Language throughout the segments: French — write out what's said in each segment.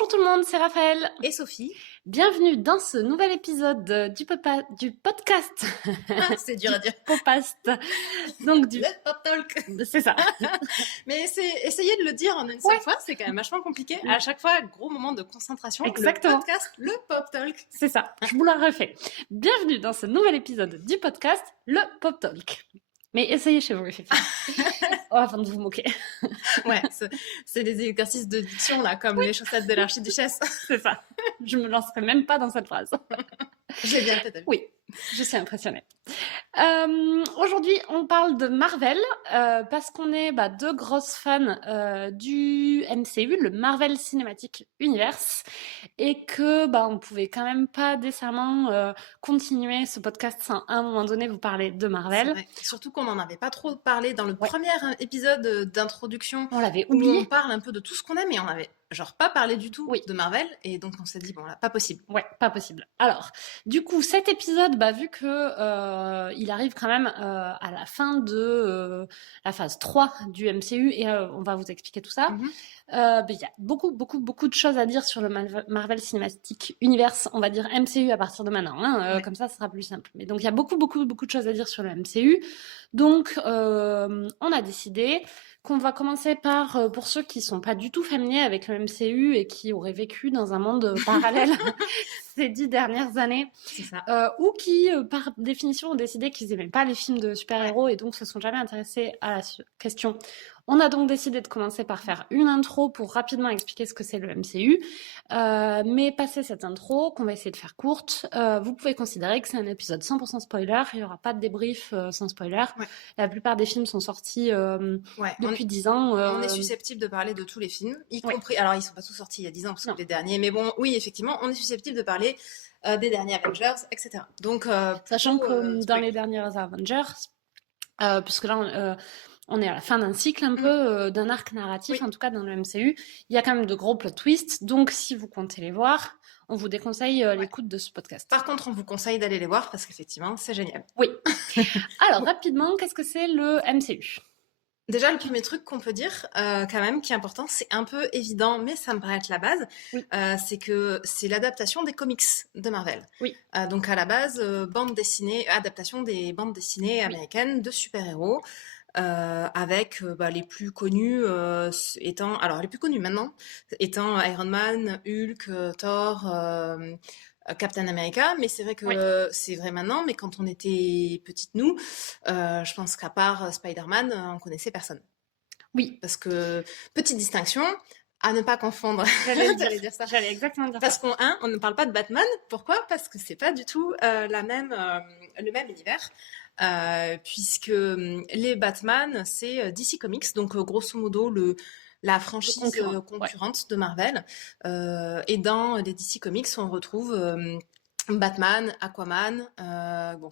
Bonjour tout le monde, c'est Raphaël. Et Sophie. Bienvenue dans ce nouvel épisode du podcast. C'est dur à dire. Popast. Donc Le Pop Talk. C'est ça. Mais essayez de le dire en une seule fois, c'est quand même vachement compliqué. À chaque fois, gros moment de concentration. Exactement. Le podcast, le Pop Talk. C'est ça, je vous la refais. Bienvenue dans ce nouvel épisode du podcast, le Pop Talk. Mais essayez chez vous, effectivement. Afin de vous moquer. Ouais, c'est des exercices de diction, là, comme les chaussettes de l'archiduchesse. C'est ça. Je me lancerai même pas dans cette phrase. J'ai bien fait. Oui, je suis impressionnée. Aujourd'hui, on parle de Marvel parce qu'on est deux grosses fans du MCU, le Marvel Cinematic Universe, et que on pouvait quand même pas décemment continuer ce podcast sans à un moment donné vous parler de Marvel. Surtout qu'on n'en avait pas trop parlé dans le premier épisode d'introduction. On l'avait oublié. Où on parle un peu de tout ce qu'on aime, mais on avait pas parlé du tout de Marvel, et donc on s'est dit bon là, pas possible. Ouais, pas possible. Alors, du coup, cet épisode, vu que il arrive quand même à la fin de la phase 3 du MCU, et on va vous expliquer tout ça. Il y a beaucoup de choses à dire sur le Marvel Cinematic Universe, on va dire MCU à partir de maintenant, comme ça sera plus simple. Mais donc il y a beaucoup de choses à dire sur le MCU. Donc on a décidé qu'on va commencer par, pour ceux qui sont pas du tout familiers avec le MCU et qui auraient vécu dans un monde parallèle ces 10 dernières années, c'est ça. ou qui, par définition, ont décidé qu'ils n'aimaient pas les films de super-héros et donc se sont jamais intéressés à la question. On a donc décidé de commencer par faire une intro pour rapidement expliquer ce que c'est le MCU. Mais passé cette intro, qu'on va essayer de faire courte, vous pouvez considérer que c'est un épisode 100% spoiler. Il n'y aura pas de débrief sans spoiler. Ouais. La plupart des films sont sortis depuis 10 ans. On est susceptible de parler de tous les films, y compris... Alors, ils ne sont pas tous sortis il y a 10 ans, parce que les derniers... Mais bon, oui, effectivement, on est susceptible de parler des derniers Avengers, etc. Donc, sachant que dans les derniers Avengers, puisque là... on est à la fin d'un cycle un peu, d'un arc narratif, en tout cas dans le MCU. Il y a quand même de gros plot twists, donc si vous comptez les voir, on vous déconseille l'écoute de ce podcast. Par contre, on vous conseille d'aller les voir parce qu'effectivement, c'est génial. Oui. Alors, rapidement, qu'est-ce que c'est le MCU ? Déjà, le premier truc qu'on peut dire, quand même, qui est important, c'est un peu évident, mais ça me paraît être la base, c'est que c'est l'adaptation des comics de Marvel. Oui. Donc, à la base, adaptation des bandes dessinées américaines de super-héros. Avec les plus connus les plus connus maintenant étant Iron Man, Hulk, Thor, Captain America, mais c'est vrai que c'est vrai maintenant, mais quand on était petites nous, je pense qu'à part Spider-Man, on connaissait personne. Oui. Parce que, petite distinction, à ne pas confondre. J'allais dire ça. J'allais exactement dire ça. Parce qu'on ne parle pas de Batman. Pourquoi ? Parce que c'est pas du tout le même univers. Puisque les Batman, c'est DC Comics, donc grosso modo la franchise concurrente de Marvel. Et dans les DC Comics, on retrouve Batman, Aquaman,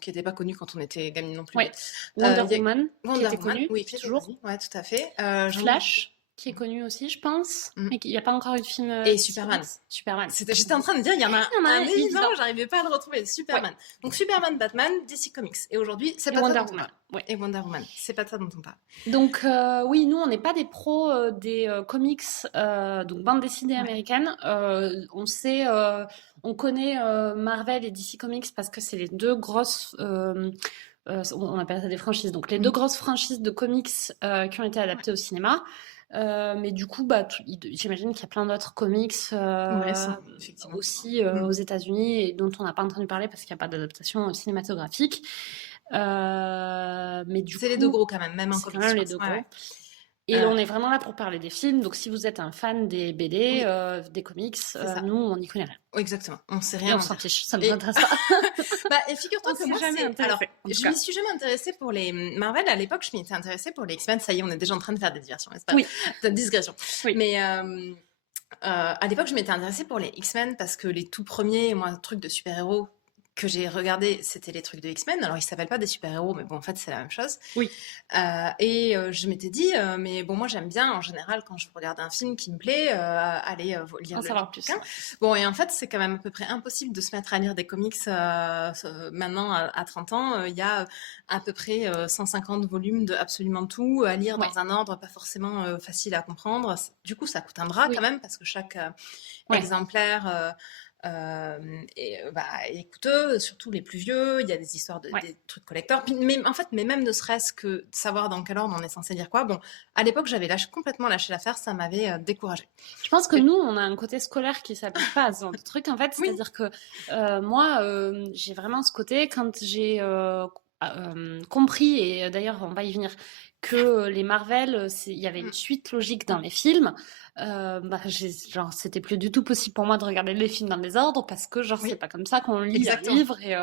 qui n'était pas connu quand on était gamine non plus. Ouais. Wonder Woman, qui était connu, oui, toujours. Ouais, tout à fait. Flash, qui est connu aussi, je pense, mais il n'y a pas encore eu de film. Et Superman. J'étais en train de dire, il y en a un évident, j'arrivais pas à le retrouver. Superman. Donc Superman, Batman, DC Comics. Et aujourd'hui, c'est pas Wonder ça dont on parle. Et Wonder Woman. C'est pas ça dont on parle. Donc oui, nous, on n'est pas des pros des comics, donc bande dessinée américaine. On connaît Marvel et DC Comics parce que c'est les deux grosses... on appelle ça des franchises. Donc les deux grosses franchises de comics qui ont été adaptées au cinéma. Mais du coup, j'imagine qu'il y a plein d'autres comics aussi aux États-Unis et dont on n'a pas entendu parler parce qu'il n'y a pas d'adaptation cinématographique. Mais du coup, c'est les deux gros quand même en comics. Quand même les deux gros. Et on est vraiment là pour parler des films. Donc, si vous êtes un fan des BD, des comics, nous, on n'y connaît rien. Oui, exactement. On sait rien. Et on s'en fiche. Ça ne nous intéresse pas. Et figure-toi que moi, je m'y suis jamais intéressée pour les Marvel. À l'époque, je m'y étais intéressée pour les X-Men. Ça y est, on est déjà en train de faire des diversions, n'est-ce pas ? Oui. De digression. Oui. Mais à l'époque, je m'étais intéressée pour les X-Men parce que les tout premiers, trucs de super-héros que j'ai regardé, c'était les trucs de X-Men. Alors, ils s'appellent pas des super-héros, mais bon, en fait, c'est la même chose. Oui. Je m'étais dit, mais bon, moi, j'aime bien, en général, quand je regarde un film qui me plaît, aller lire En le savoir plus. bouquin. Bon, et en fait, c'est quand même à peu près impossible de se mettre à lire des comics maintenant, à 30 ans. Il y a à peu près 150 volumes de absolument tout, à lire dans un ordre pas forcément facile à comprendre. Du coup, ça coûte un bras quand même, parce que chaque exemplaire... est coûteux, surtout les plus vieux. Il y a des histoires des trucs collecteurs. Mais même ne serait-ce que savoir dans quel ordre on est censé lire quoi. Bon, à l'époque, j'avais complètement lâché l'affaire, ça m'avait découragée. Je pense que nous, on a un côté scolaire qui s'applique pas à ce genre de truc, en fait. C'est-à-dire que moi, j'ai vraiment ce côté, quand j'ai compris, et d'ailleurs, on va y venir, que les Marvel, il y avait une suite logique dans les films. Genre, c'était plus du tout possible pour moi de regarder les films dans le désordre, parce que genre c'est pas comme ça qu'on lit un livre. Et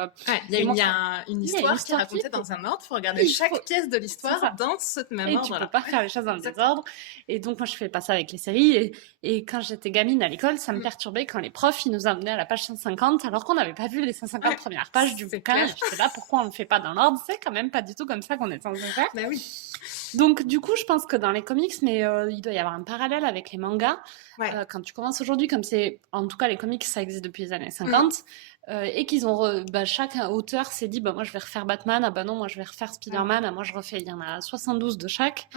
il y a une histoire qui est racontée dans un ordre. Il faut regarder chaque pièce de l'histoire dans ce même ordre. Et tu peux pas faire les choses dans le désordre. Et donc moi je fais pas ça avec les séries. Et quand j'étais gamine à l'école, ça me perturbait quand les profs ils nous amenaient à la page 150 alors qu'on n'avait pas vu les 150 premières pages du bouquin. J'étais là, pourquoi on le fait pas dans l'ordre? C'est quand même pas du tout comme ça qu'on est censé faire. Bah oui. Donc du coup, je pense que dans les comics, mais il doit y avoir un parallèle avec les mangas. Quand tu commences aujourd'hui, comme c'est, en tout cas les comics, ça existe depuis les années 50, et qu'ils ont, chaque auteur s'est dit, moi je vais refaire Batman, ah bah non, moi je vais refaire Spider-Man, ah moi je refais, il y en a 72 de chaque.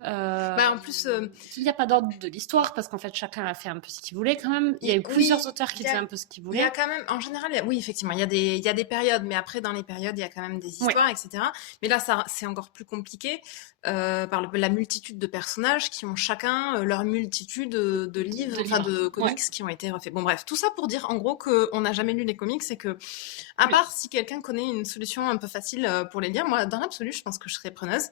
En plus, il n'y a pas d'ordre de l'histoire parce qu'en fait chacun a fait un peu ce qu'il voulait quand même. Il y a eu plusieurs auteurs qui faisaient un peu ce qu'ils voulaient. Il y a quand même, en général, oui, effectivement, il y a des périodes, mais après dans les périodes, il y a quand même des histoires, etc. Mais là, ça, c'est encore plus compliqué par la multitude de personnages qui ont chacun leur multitude de livres, de comics qui ont été refaits. Bon, bref, tout ça pour dire en gros qu'on n'a jamais lu les comics et que, à part si quelqu'un connaît une solution un peu facile pour les lire, moi, dans l'absolu, je pense que je serais preneuse.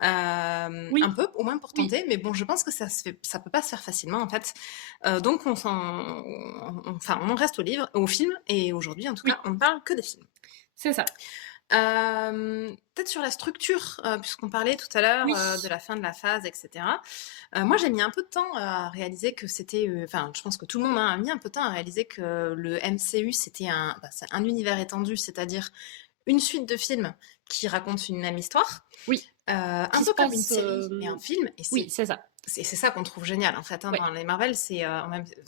Un peu, au moins pour tenter, mais bon, je pense que ça peut pas se faire facilement en fait. Donc on reste au film, et aujourd'hui en tout cas, on ne parle que des films. C'est ça. Peut-être sur la structure, puisqu'on parlait tout à l'heure de la fin de la phase, etc. Moi, j'ai mis un peu de temps à réaliser que c'était... je pense que tout le monde a mis un peu de temps à réaliser que le MCU, c'était c'est un univers étendu, c'est-à-dire une suite de films qui racontent une même histoire. Oui. Un peu comme une série, mais un film. Et c'est ça. C'est ça qu'on trouve génial en fait dans les Marvel, c'est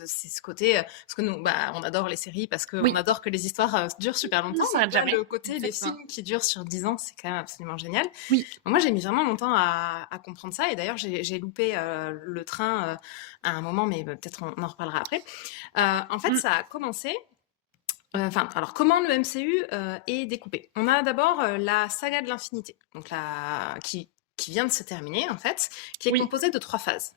ce côté parce que nous on adore les séries parce que on adore que les histoires durent super longtemps. Ça jamais. Le côté des films qui durent sur 10 ans, c'est quand même absolument génial. Moi j'ai mis vraiment longtemps à comprendre ça, et d'ailleurs j'ai loupé le train à un moment, mais peut-être on en reparlera après. En fait ça a commencé. Alors comment le MCU est découpé? On a d'abord la saga de l'infinité, donc qui vient de se terminer, en fait, qui est composée de 3 phases.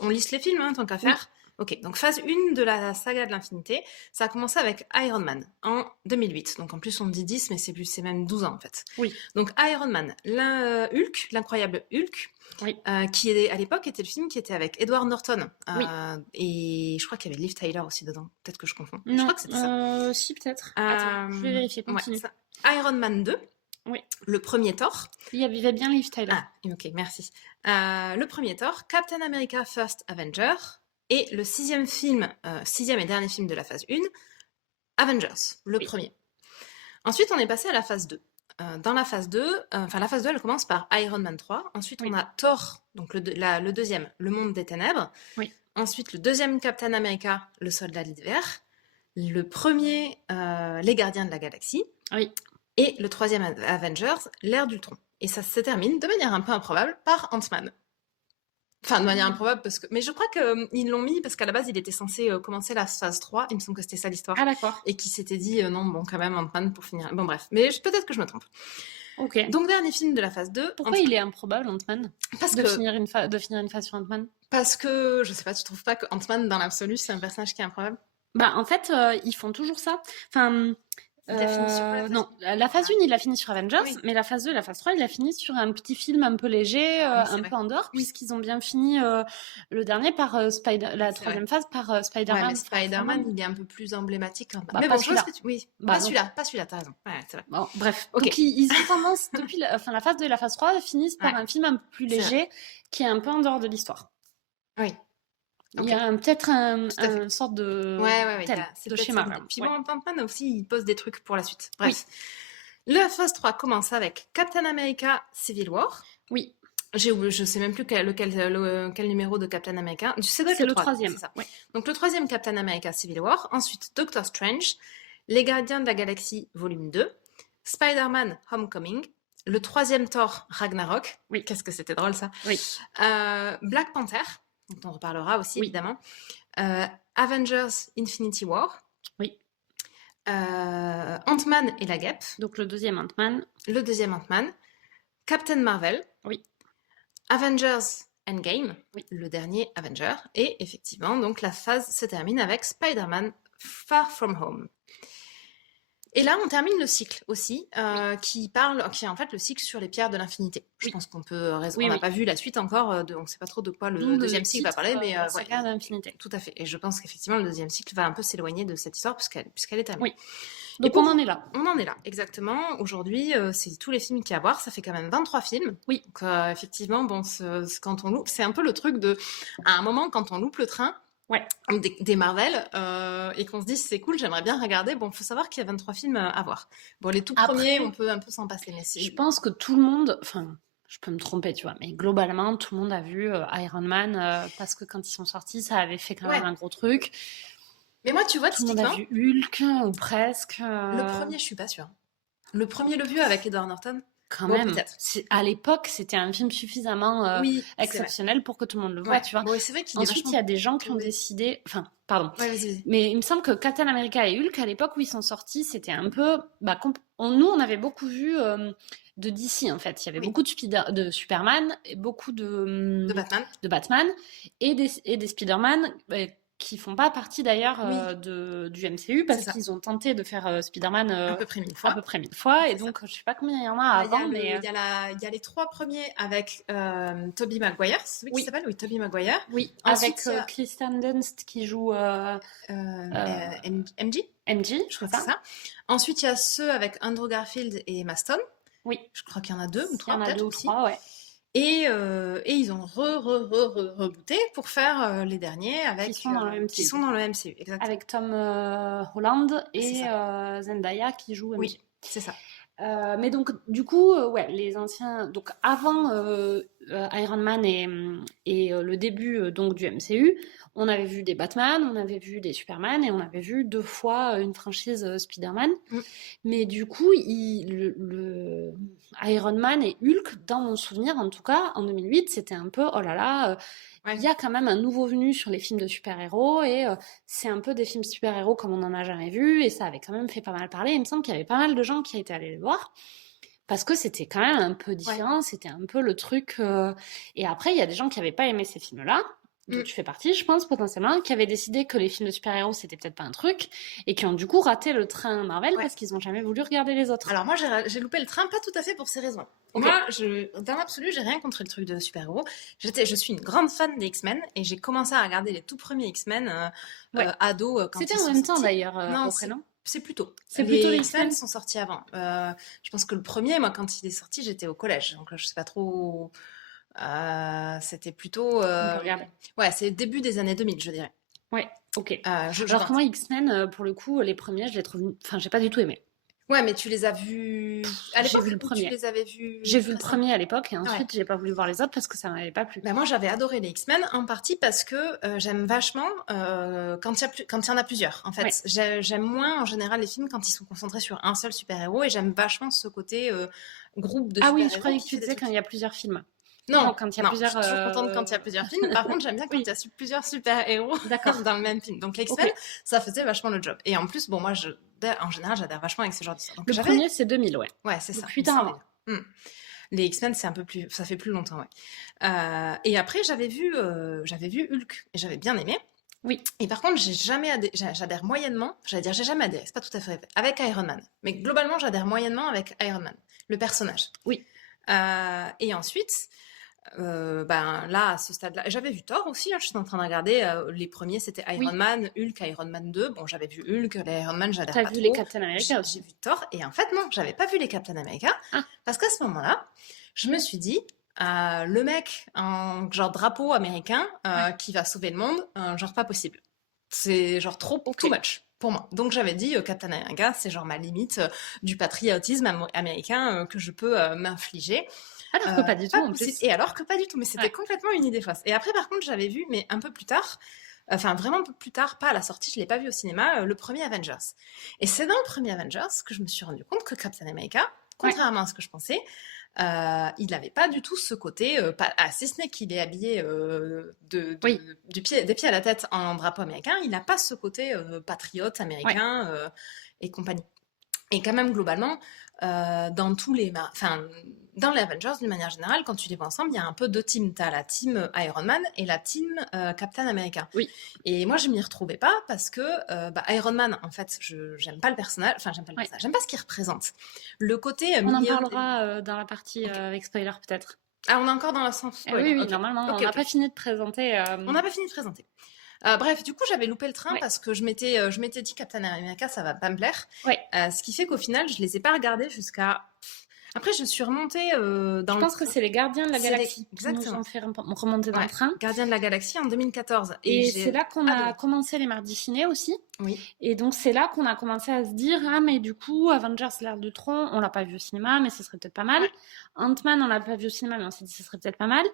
On liste les films, tant qu'à faire. Ok, donc phase 1 de la saga de l'infinité, ça a commencé avec Iron Man en 2008. Donc en plus, on dit 10, mais c'est même 12 ans, en fait. Donc Iron Man, Hulk, l'incroyable Hulk, qui à l'époque était le film qui était avec Edward Norton. Et je crois qu'il y avait Liv Tyler aussi dedans. Peut-être que je confonds. Non, je crois que c'était ça. Si, peut-être. Attends, je vais vérifier. Continue. Iron Man 2. Le premier Thor. Il y avait bien Liv Tyler. Ah, ok, merci. Le premier Thor, Captain America First Avenger, et le sixième et dernier film de la phase 1, Avengers, le premier. Ensuite, on est passé à la phase 2. Dans la phase 2, la phase 2, elle commence par Iron Man 3. Ensuite, on a Thor, donc le deuxième, Le Monde des Ténèbres. Ensuite, le deuxième Captain America, Le Soldat de l'Hiver. Le premier, Les Gardiens de la Galaxie. Et le troisième Avengers, l'ère d'Ultron. Et ça se termine de manière un peu improbable par Ant-Man. Enfin, de manière improbable, mais je crois qu'ils l'ont mis parce qu'à la base, il était censé commencer la phase 3. Il me semble que c'était ça l'histoire. Ah, d'accord. Et qui s'était dit, non, bon, quand même, Ant-Man pour finir. Bon, bref. Mais peut-être que je me trompe. Ok. Donc, dernier film de la phase 2. Pourquoi il est improbable, Ant-Man, de finir une phase sur Ant-Man? Parce que, je sais pas, tu trouves pas que Ant-Man, dans l'absolu, c'est un personnage qui est improbable? En fait, ils font toujours ça. Enfin... non, la phase 1, il a fini sur Avengers, mais la phase 2 et la phase 3, il a fini sur un petit film un peu léger, un peu en dehors, puisqu'ils ont bien fini le dernier par la troisième phase par Spider-Man. Mais Spider-Man, il est un peu plus emblématique. Mais bon, je pense que pas celui-là, t'as raison. Ouais, c'est vrai. Bon, bref, donc ils ont tendance, depuis la phase 2 et la phase 3, finissent par un film un peu plus léger, qui est un peu en dehors de l'histoire. Il y a peut-être Tout à fait. un sorte de Ouais, thème, c'est de peut-être schéma. ça l'idée. Vraiment. Puis Ouais. bon, Ant-Man aussi, il pose des trucs pour la suite. Oui, Bref. La phase 3 commence avec Captain America Civil War. oui, Je sais même plus quel numéro de Captain America. Ça doit être c'est le le 3, c'est troisième. ça. Ouais. Donc le troisième Captain America Civil War. Ensuite Doctor Strange, Les Gardiens de la Galaxie volume 2, Spider-Man Homecoming, le troisième Thor Ragnarok. Oui. Qu'est-ce que c'était drôle ça. Oui. Black Panther, dont on reparlera aussi Oui. évidemment. Avengers Infinity War. Oui. Ant-Man et la Guêpe. Donc le deuxième Ant-Man. Le deuxième Ant-Man. Captain Marvel. Oui. Avengers Endgame, Oui. le dernier Avenger. Et effectivement, donc la phase se termine avec Spider-Man Far From Home. Et là, on termine le cycle aussi, qui est en fait le cycle sur les pierres de l'infinité. Je pense qu'on peut raisonner. On n'a pas vu la suite encore, on ne sait pas trop de quoi le deuxième cycle va parler, mais ouais, de l'infinité. tout à fait. Et je pense qu'effectivement, le deuxième cycle va un peu s'éloigner de cette histoire puisqu'elle est terminée. Oui. Donc on en est là. On en est là, exactement. Aujourd'hui, c'est tous les films qu'il y a à voir. Ça fait quand même 23 films. Oui. Donc effectivement, bon, quand on loupe, c'est un peu le truc de, à un moment, quand on loupe le train, ouais, des Marvel, et qu'on se dit c'est cool, j'aimerais bien regarder. Bon, faut savoir qu'il y a 23 films à voir. Bon, les tout premiers, on peut un peu s'en passer, mais je pense que tout le monde, enfin, je peux me tromper, tu vois, mais globalement, tout le monde a vu Iron Man parce que quand ils sont sortis, ça avait fait quand même un gros truc. Mais moi, tu vois, tout le monde a vu Hulk, ou presque. Le premier, je suis pas sûre. Le premier, le vieux avec Edward Norton. Quand même. À l'époque, c'était un film suffisamment exceptionnel pour que tout le monde le voie, tu vois. Bon, c'est vrai Ensuite, il y a des gens qui ont décidé... Enfin, pardon. Ouais, vas-y. Mais il me semble que Captain America et Hulk, à l'époque où ils sont sortis, c'était un peu... nous, on avait beaucoup vu de DC, en fait. Il y avait beaucoup de Superman, et beaucoup de Batman et des Spider-Man... qui font pas partie d'ailleurs du MCU parce qu'ils ont tenté de faire Spider-man à peu près 1000 fois et donc je sais pas combien il y en a avant, mais il y a les 3 premiers avec Tobey Maguire, celui qui s'appelle Tobey Maguire. Oui, ensuite, avec Kristen Dunst qui joue MJ, je crois que c'est ça. Ensuite, il y a ceux avec Andrew Garfield et Emma Stone. Oui, je crois qu'il y en a 2 ou 3 peut-être. Il y en a 2 ou 3, ouais. Et ils ont rebooté pour faire les derniers avec qui sont dans le MCU. Exactement. Avec Tom Holland et Zendaya qui joue MJ. Oui, c'est ça. Mais donc, du coup, les anciens... Donc, avant Iron Man et le début donc, du MCU, on avait vu des Batman, on avait vu des Superman et on avait vu 2 fois une franchise Spider-Man. Mais du coup, le Iron Man et Hulk, dans mon souvenir, en tout cas, en 2008, c'était un peu, oh là là... Il y a quand même un nouveau venu sur les films de super-héros et c'est un peu des films super-héros comme on n'en a jamais vu et ça avait quand même fait pas mal parler. Il me semble qu'il y avait pas mal de gens qui étaient allés les voir parce que c'était quand même un peu différent, c'était un peu le truc... Et après, il y a des gens qui n'avaient pas aimé ces films-là, dont tu fais partie, je pense, potentiellement, qui avaient décidé que les films de super-héros, c'était peut-être pas un truc, et qui ont du coup raté le train Marvel parce qu'ils n'ont jamais voulu regarder les autres. Alors moi, j'ai loupé le train, pas tout à fait pour ces raisons. Moi, dans l'absolu, j'ai rien contre le truc de super-héros. Je suis une grande fan des X-Men, et j'ai commencé à regarder les tout premiers X-Men ado. C'était en même temps, d'ailleurs, au prénom. C'est plutôt. Les X-Men sont sortis avant. Je pense que le premier, moi, quand il est sorti, j'étais au collège, donc je sais pas trop... c'était plutôt... c'est début des années 2000, je dirais. Ouais, ok. Alors que moi, X-Men, pour le coup, les premiers, je les trouve... Enfin, j'ai pas du tout aimé. Ouais, mais tu les as vus à l'époque. J'ai vu le premier. Tu les avais vus. J'ai vu le premier à l'époque et ensuite j'ai pas voulu voir les autres parce que ça m'avait pas plu. Bah moi j'avais adoré les X-Men en partie parce que j'aime vachement quand il y en a plusieurs. En fait, j'aime moins en général les films quand ils sont concentrés sur un seul super-héros et j'aime vachement ce côté groupe de super-héros. Ah oui, je croyais que tu disais quand il y a plusieurs films. Non, quand il y a plusieurs. Je suis toujours contente quand il y a plusieurs films. Par contre, j'aime bien quand il y a plusieurs super-héros dans le même film. Donc, les X-Men, ça faisait vachement le job. Et en plus, bon, moi, en général, j'adhère vachement avec ce genre d'histoire. Le premier, c'est 2000, ouais. Ouais, c'est ça. 8 ans avant. Les X-Men, c'est un peu plus... Ça fait plus longtemps, ouais. Et après, j'avais vu Hulk. Et j'avais bien aimé. Oui. Et par contre, j'adhère moyennement. J'allais dire, j'ai jamais adhéré. C'est pas tout à fait vrai. Avec Iron Man. Mais globalement, j'adhère moyennement avec Iron Man. Le personnage. Oui. Et ensuite... là, à ce stade-là, j'avais vu Thor aussi, je suis en train de regarder, les premiers c'était Iron Man, Hulk, Iron Man 2, bon j'avais vu Hulk, les Iron Man j'adhère pas trop. T'as vu les Captain America aussi? J'ai vu Thor, et en fait non, j'avais pas vu les Captain America, parce qu'à ce moment-là, je me suis dit, Le mec en genre drapeau américain qui va sauver le monde, genre pas possible. C'est genre trop too much pour moi. Donc j'avais dit Captain America, c'est genre ma limite du patriotisme américain que je peux m'infliger. Alors que pas du tout, en plus. Et alors que pas du tout, mais c'était complètement une idée fausse. Et après, par contre, j'avais vu, mais un peu plus tard, enfin vraiment un peu plus tard, pas à la sortie, je l'ai pas vu au cinéma, le premier Avengers. Et c'est dans le premier Avengers que je me suis rendu compte que Captain America, contrairement à ce que je pensais, il n'avait pas du tout ce côté, si ce n'est qu'il est habillé des pieds à la tête en drapeau américain, il n'a pas ce côté patriote américain et compagnie. Et quand même, globalement, dans dans les Avengers, d'une manière générale, quand tu les vois ensemble, il y a un peu deux teams. Tu as la team Iron Man et la team Captain America. Oui. Et moi, je m'y retrouvais pas parce que Iron Man, en fait, j'aime pas le personnage. Enfin, j'aime pas le personnage. J'aime pas ce qu'il représente. Le côté... on en parlera dans la partie avec spoiler, peut-être. Ah, on est encore dans la sens. Oui, normalement, on n'a pas fini de présenter. On n'a pas fini de présenter. Bref, du coup, j'avais loupé le train parce que je m'étais dit Captain America, ça va pas me plaire. Ce qui fait qu'au final, je les ai pas regardés jusqu'à... Après, je suis remontée dans Je pense que c'est les Gardiens de la Galaxie qui nous ont fait remonter dans le train. Gardiens de la Galaxie en 2014. Et c'est là qu'on a commencé les mardis ciné aussi. Oui. Et donc, c'est là qu'on a commencé à se dire, ah, mais du coup, Avengers, l'ère du tronc, on l'a pas vu au cinéma, mais ce serait peut-être pas mal. Ant-Man, on l'a pas vu au cinéma, mais on s'est dit, ce serait peut-être pas mal.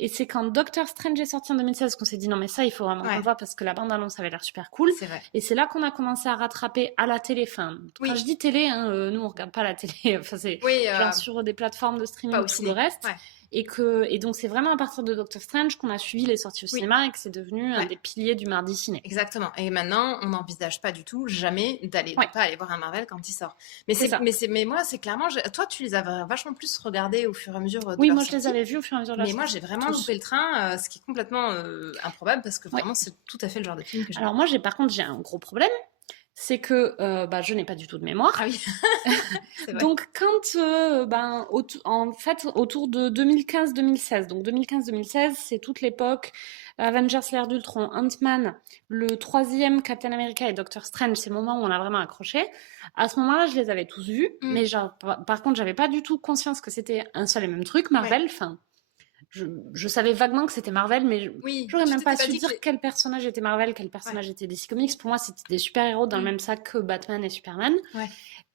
Et c'est quand Doctor Strange est sorti en 2016 qu'on s'est dit, non, mais ça, il faut vraiment qu'on le voit parce que la bande-annonce avait l'air super cool. C'est vrai. Et c'est là qu'on a commencé à rattraper à la télé. Enfin, quand je dis télé, nous, on regarde pas la télé. Enfin, c'est genre sur des plateformes de streaming, tout le reste. Et donc, c'est vraiment à partir de Doctor Strange qu'on a suivi les sorties au cinéma et que c'est devenu un des piliers du mardi ciné. Exactement. Et maintenant, on n'envisage pas du tout jamais de pas aller voir un Marvel quand il sort. Mais moi, c'est clairement... Toi, tu les as vachement plus regardés au fur et à mesure de Oui, moi, je les avais vus au fur et à mesure de Mais moi, j'ai vraiment loupé le train, ce qui est complètement improbable parce que vraiment, c'est tout à fait le genre de film que j'aime. Alors moi, par contre, j'ai un gros problème. C'est que je n'ai pas du tout de mémoire. Ah oui. Donc quand en fait autour de 2015-2016, donc 2015-2016, c'est toute l'époque Avengers l'ère d'Ultron, Ant-Man, le troisième Captain America et Doctor Strange, c'est le moment où on a vraiment accroché. À ce moment-là, je les avais tous vus, mais genre par contre, j'avais pas du tout conscience que c'était un seul et même truc, Marvel. Enfin, je savais vaguement que c'était Marvel, mais j'aurais même pas su dire quel personnage était Marvel, quel personnage était DC Comics. Pour moi, c'était des super-héros dans le même sac que Batman et Superman.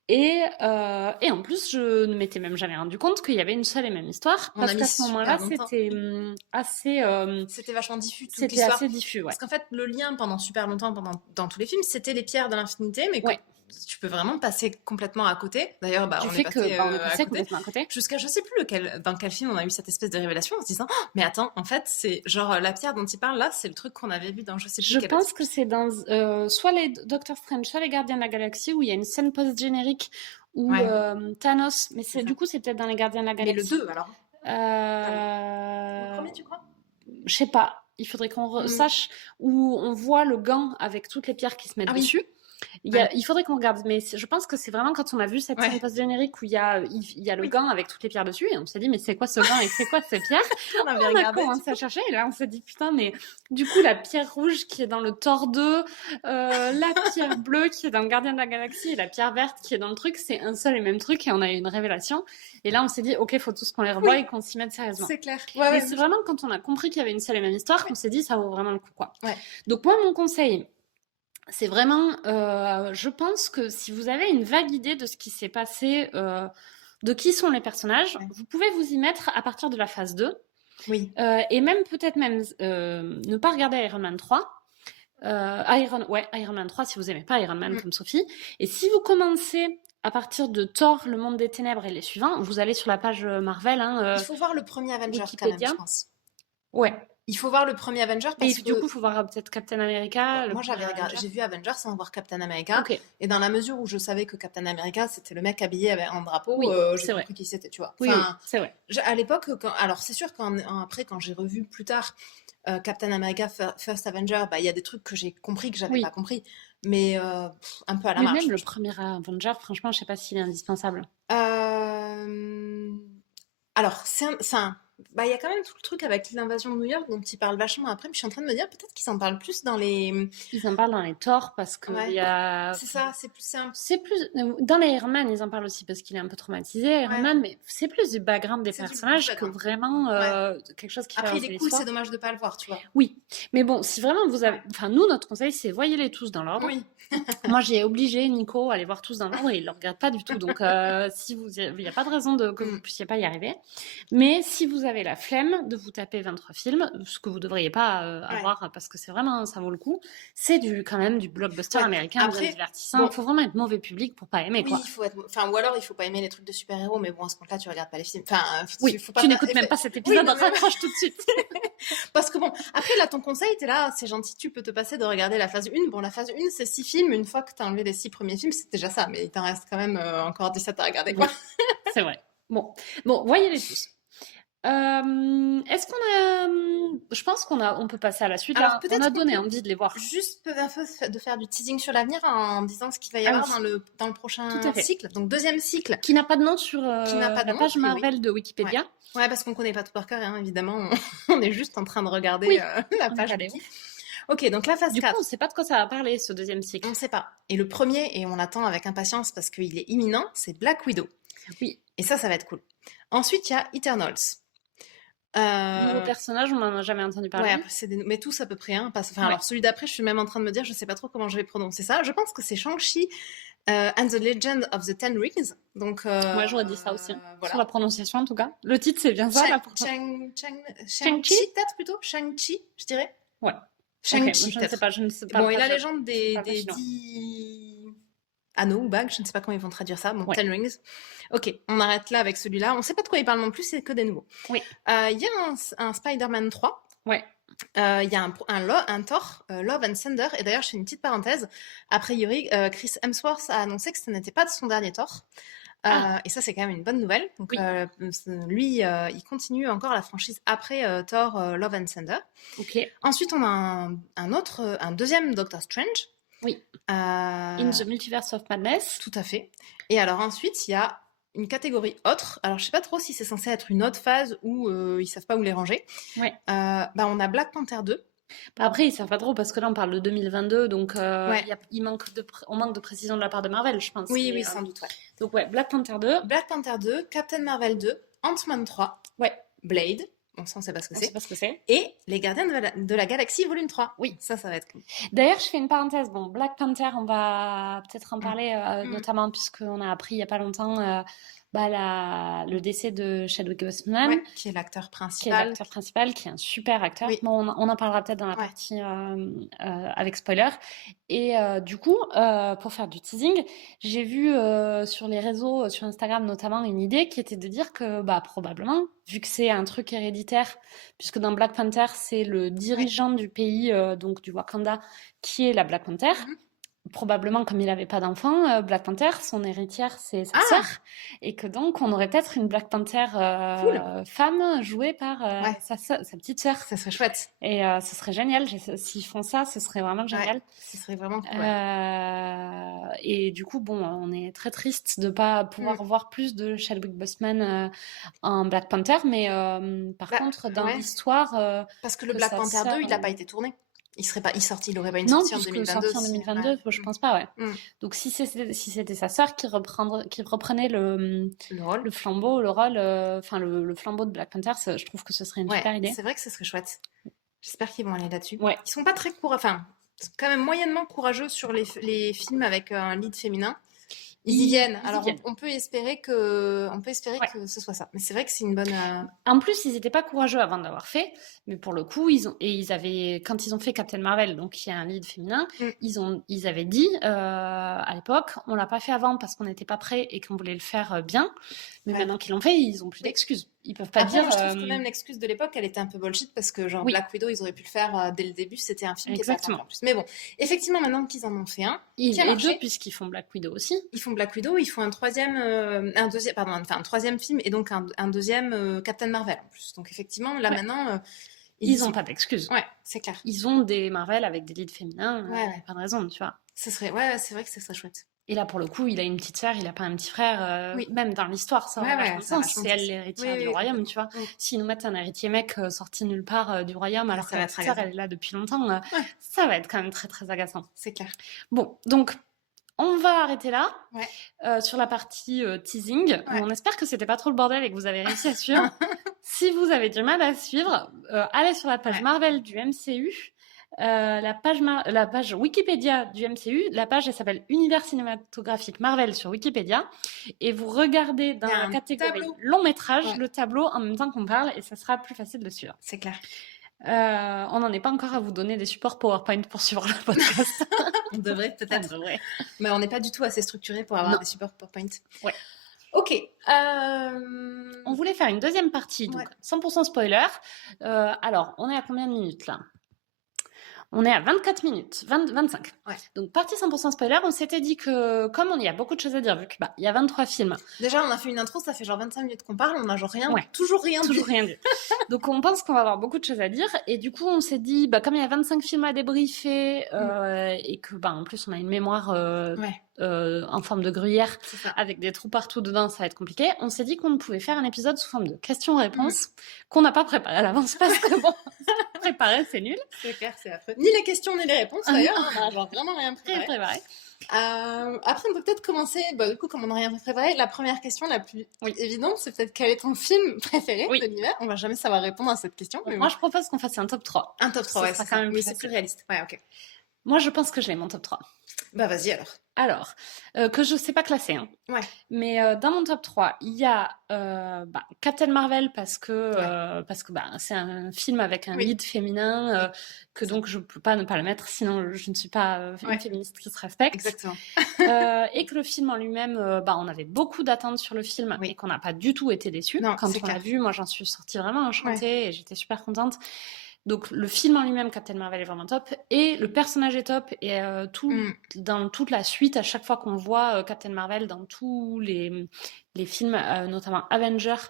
Et en plus, je ne m'étais même jamais rendu compte qu'il y avait une seule et même histoire. Parce qu'à ce moment-là, c'était assez... c'était vachement diffus. C'était assez diffus, Parce qu'en fait, le lien pendant super longtemps, dans tous les films, c'était les pierres de l'infinité, mais tu peux vraiment passer complètement à côté. D'ailleurs, on est passé complètement à côté. Jusqu'à, je sais plus dans quel film on a eu cette espèce de révélation en se disant, oh, mais attends, en fait, c'est genre la pierre dont il parle là, c'est le truc qu'on avait vu dans je sais plus Je pense que c'est dans soit les Doctor Strange, soit les Gardiens de la Galaxie, où il y a une scène post-générique où Thanos, mais du coup, c'est peut-être dans les Gardiens de la Galaxie. Mais le 2, alors le premier, tu crois? Je sais pas. Il faudrait qu'on sache où on voit le gant avec toutes les pierres qui se mettent dessus. Il faudrait qu'on regarde, mais je pense que c'est vraiment quand on a vu cette scène post-générique où il y a le gant avec toutes les pierres dessus, et on s'est dit, mais c'est quoi ce gant et c'est quoi ces pierres? on a commencé à chercher, et là on s'est dit, putain, mais du coup, la pierre rouge qui est dans le Thor 2, la pierre bleue qui est dans le Gardien de la Galaxie, et la pierre verte qui est dans le truc, c'est un seul et même truc, et on a eu une révélation. Et là, on s'est dit, ok, faut tous qu'on les revoie et qu'on s'y mette sérieusement. C'est clair. Et c'est vraiment quand on a compris qu'il y avait une seule et même histoire qu'on s'est dit, ça vaut vraiment le coup, quoi. Donc moi, mon conseil, c'est vraiment, je pense que si vous avez une vague idée de ce qui s'est passé, de qui sont les personnages, vous pouvez vous y mettre à partir de la phase 2. Oui. Et même peut-être ne pas regarder Iron Man 3. Iron Man 3 si vous aimez pas Iron Man comme Sophie. Et si vous commencez à partir de Thor, le monde des ténèbres et les suivants, vous allez sur la page Marvel. Il faut voir le premier Avenger quand même, je pense. Ouais. Il faut voir le premier Avenger parce que... du coup, il faut voir peut-être Captain America. Moi, j'ai vu Avenger sans voir Captain America. Et dans la mesure où je savais que Captain America, c'était le mec habillé en drapeau, j'ai compris qui c'était, tu vois. Oui, c'est vrai. À l'époque, alors c'est sûr qu'après, quand j'ai revu plus tard Captain America First Avenger, il y a des trucs que j'ai compris que j'avais pas compris. Mais un peu à la marge. Mais même le premier Avenger, franchement, je sais pas s'il est indispensable. Alors, c'est Bah, il y a quand même tout le truc avec l'invasion de New York dont ils parlent vachement après, mais je suis en train de me dire peut-être qu'ils en parlent plus dans les... Ils en parlent dans les Thor parce que Ouais, il y a... c'est ça, c'est plus simple. C'est plus... Dans les Iron Man, ils en parlent aussi parce qu'il est un peu traumatisé, Iron Ouais, Man, mais c'est plus du background des c'est du personnages que background. vraiment Ouais. quelque chose qui fait Après, il avancer est cool, c'est l'histoire. dommage de pas le voir, tu vois. Oui, mais bon, si vraiment vous avez... Ouais. Enfin, nous, notre conseil, c'est voyez-les tous dans l'ordre. Oui. Moi, j'ai obligé Nico à les voir tous dans l'ordre et il ne le regarde pas du tout. Donc, si vous, il n'y a pas de raison que vous ne puissiez pas y arriver. Mais si vous avez la flemme de vous taper 23 films, ce que vous ne devriez pas avoir parce que c'est vraiment, ça vaut le coup, c'est quand même du blockbuster américain, bien divertissant. Il faut vraiment être mauvais public pour pas aimer. Oui, il faut être... Enfin, ou alors il faut pas aimer les trucs de super-héros, mais bon, à ce compte-là, tu regardes pas les films. Enfin, oui, faut pas tu n'écoutes même pas cet épisode, raccroche tout de suite. Parce que bon, après là, ton conseil, t'es là, c'est gentil, tu peux te passer de regarder la phase 1. Bon, la phase 1, c'est 6 films. Une fois que t'as enlevé les 6 premiers films, c'est déjà ça, mais il t'en reste quand même encore 17 à regarder, quoi. Oui, c'est vrai. Bon, voyez-les tous. Est-ce qu'on a... Je pense on peut passer à la suite. Alors, on a donné envie de les voir. Juste un peu de faire du teasing sur l'avenir en disant ce qu'il va y avoir dans le prochain cycle. Donc, deuxième cycle. Qui n'a pas de nom sur la page Marvel de Wikipédia. Ouais, parce qu'on connaît pas tout par cœur, hein, évidemment. On est juste en train de regarder la page. Ok, donc la phase 4. Du coup, on ne sait pas de quoi ça va parler, ce deuxième cycle. On ne sait pas. Et le premier, et on l'attend avec impatience parce qu'il est imminent, c'est Black Widow. Oui. Et ça va être cool. Ensuite, il y a Eternals. Nouveau personnage, on n'en a jamais entendu parler. Ouais, mais tous à peu près. Hein, alors, celui d'après, je suis même en train de me dire, je sais pas trop comment je vais prononcer ça. Je pense que c'est Shang-Chi and the Legend of the Ten Rings. Donc, moi, j'aurais dit ça aussi. Voilà. Sur la prononciation, en tout cas. Le titre, c'est bien ça, là, pour toi. Shang-Chi, peut-être plutôt Shang-Chi, je dirais. Ouais. Shang-Chi, okay, je ne sais pas. Bon, et la légende des 10 anneaux ou bagues, je ne sais pas comment ils vont traduire ça. Bon, Ten Rings. Ok, on arrête là avec celui-là. On ne sait pas de quoi il parle non plus, c'est que des nouveaux. Oui. Il y a un Spider-Man 3. Ouais. Il y a un Thor, Love and Thunder. Et d'ailleurs, je fais une petite parenthèse. A priori, Chris Hemsworth a annoncé que ce n'était pas de son dernier Thor. Et ça, c'est quand même une bonne nouvelle. Donc, lui, il continue encore la franchise après Thor, Love and Thunder. Ok. Ensuite, on a un deuxième Doctor Strange. Oui. In the Multiverse of Madness. Tout à fait. Et alors ensuite, il y a une catégorie autre. Alors, je sais pas trop si c'est censé être une autre phase ou ils savent pas où les ranger. Ouais. On a Black Panther 2. Bah après, ils savent pas trop parce que là, on parle de 2022, donc on manque de précision de la part de Marvel, je pense. Oui, sans doute, ouais. Donc Black Panther 2. Black Panther 2, Captain Marvel 2, Ant-Man 3, Blade. Bon, ça, on sait pas ce que c'est. Et Les Gardiens de la Galaxie, volume 3. Oui, ça va être cool. D'ailleurs, je fais une parenthèse. Bon, Black Panther, on va peut-être en parler, notamment puisqu'on a appris il y a pas longtemps le décès de Chadwick Boseman. Qui est l'acteur principal. Qui est un super acteur. Oui. Bon, on en parlera peut-être dans la partie avec spoiler. Et du coup, pour faire du teasing, j'ai vu sur les réseaux, sur Instagram notamment, une idée qui était de dire que probablement, vu que c'est un truc héréditaire, puisque dans Black Panther, c'est le dirigeant du pays, donc du Wakanda, qui est la Black Panther. Probablement, comme il n'avait pas d'enfant, Black Panther, son héritière, c'est sa sœur. Et que donc, on aurait peut-être une Black Panther femme jouée par sa petite sœur. Ça serait chouette. Et ce serait génial. S'ils font ça, ce serait vraiment génial. Ce serait vraiment cool. Et du coup, bon, on est très triste de ne pas pouvoir voir plus de Chadwick Boseman en Black Panther. Mais par contre, dans l'histoire... parce que le Black Panther 2, il n'a pas été tourné. Il n'aurait pas une sortie en 2022. Non, en 2022, je pense pas, ouais. Donc si c'était sa sœur qui reprenait le flambeau, le rôle, le flambeau de Black Panther, je trouve que ce serait une super idée. C'est vrai que ce serait chouette. J'espère qu'ils vont aller là-dessus. Ouais. Ils sont pas très quand même moyennement courageux sur les films avec un lead féminin. Ils y viennent. Alors, on peut espérer que ce soit ça. Mais c'est vrai que c'est une bonne... En plus, ils n'étaient pas courageux avant de l'avoir fait. Mais pour le coup, quand ils ont fait Captain Marvel, donc il y a un lead féminin, ils avaient dit à l'époque, on l'a pas fait avant parce qu'on n'était pas prêts et qu'on voulait le faire bien. Mais maintenant qu'ils l'ont fait, ils ont plus d'excuses. Ils peuvent pas dire... je trouve que même l'excuse de l'époque, elle était un peu bullshit parce que Black Widow, ils auraient pu le faire dès le début. C'était un film qui était en plus. Mais bon, effectivement, maintenant qu'ils en ont fait un, qui a marché, deux puisqu'ils font Black Widow aussi. Ils font Black Widow, ils font un troisième film et donc un deuxième Captain Marvel en plus. Donc effectivement, là maintenant... ils n'ont pas d'excuses. Ouais, c'est clair. Ils ont des Marvel avec des leads féminins, pas de raison, tu vois. C'est vrai que ça serait chouette. Et là, pour le coup, il a une petite sœur, il a pas un petit frère. Oui. Même dans l'histoire, ça aurait Ouais, vachement ouais, de ça a sens. vachement C'est de elle sens. l'héritière Oui, du oui, royaume, tu vois. complètement. S'ils nous mettent un héritier mec sorti nulle part du royaume, alors Ça que va la être petite sœur, agaçant. elle est là depuis longtemps, Ouais, ça va être quand même très, très agaçant. c'est clair. Bon, donc, on va arrêter là. Ouais. Sur la partie teasing. Ouais. On espère que c'était pas trop le bordel et que vous avez réussi à suivre. Si vous avez du mal à suivre, allez sur la page Marvel du MCU. La page Wikipédia du MCU, la page elle s'appelle Univers cinématographique Marvel sur Wikipédia, et vous regardez dans Il y a la un catégorie tableau. long métrage Ouais. le tableau en même temps qu'on parle, et ça sera plus facile de suivre. C'est clair. On n'en est pas encore à vous donner des supports PowerPoint pour suivre le podcast. On devrait On peut-être. devrait. Mais on n'est pas du tout assez structuré pour avoir Non. des supports PowerPoint. Ouais. Ok. On voulait faire une deuxième partie, donc 100% spoiler. Alors, on est à combien de minutes là? On est à 24 minutes, 25. Ouais. Donc, partie 100% spoiler, on s'était dit que, comme il y a beaucoup de choses à dire, vu qu'il y a 23 films. Déjà, on a fait une intro, ça fait genre 25 minutes qu'on parle, on a genre rien, toujours rien dit. Donc, on pense qu'on va avoir beaucoup de choses à dire. Et du coup, on s'est dit, comme il y a 25 films à débriefer, et que, en plus, on a une mémoire en forme de gruyère, avec des trous partout dedans, ça va être compliqué. On s'est dit qu'on pouvait faire un épisode sous forme de questions-réponses, qu'on n'a pas préparé à l'avance, parce que bon, préparer, c'est nul. C'est clair, c'est affreux. Ni les questions, ni les réponses, d'ailleurs. On a genre vraiment rien préparé. Après, on peut peut-être commencer, du coup, comme on n'a rien préparé, la première question la plus évidente, c'est peut-être quel est ton film préféré de l'univers. On va jamais savoir répondre à cette question. Mais moi, je propose qu'on fasse un top 3. Un top 3, ouais, ça sera quand même c'est plus réaliste. Ouais, ok. Moi, je pense que je l'ai, mon top 3. Bah, vas-y alors. Alors, que je sais pas classer, hein. Ouais. Mais dans mon top 3, il y a Captain Marvel parce que c'est un film avec un lead féminin, que donc je peux pas ne pas le mettre, sinon je ne suis pas une féministe qui se respecte. Exactement. Et que le film en lui-même, on avait beaucoup d'attentes sur le film et qu'on n'a pas du tout été déçus. Quand on l'a vu, moi j'en suis sortie vraiment enchantée et j'étais super contente. Donc le film en lui-même, Captain Marvel, est vraiment top, et le personnage est top, et dans toute la suite, à chaque fois qu'on voit Captain Marvel dans tous les films, notamment Avengers,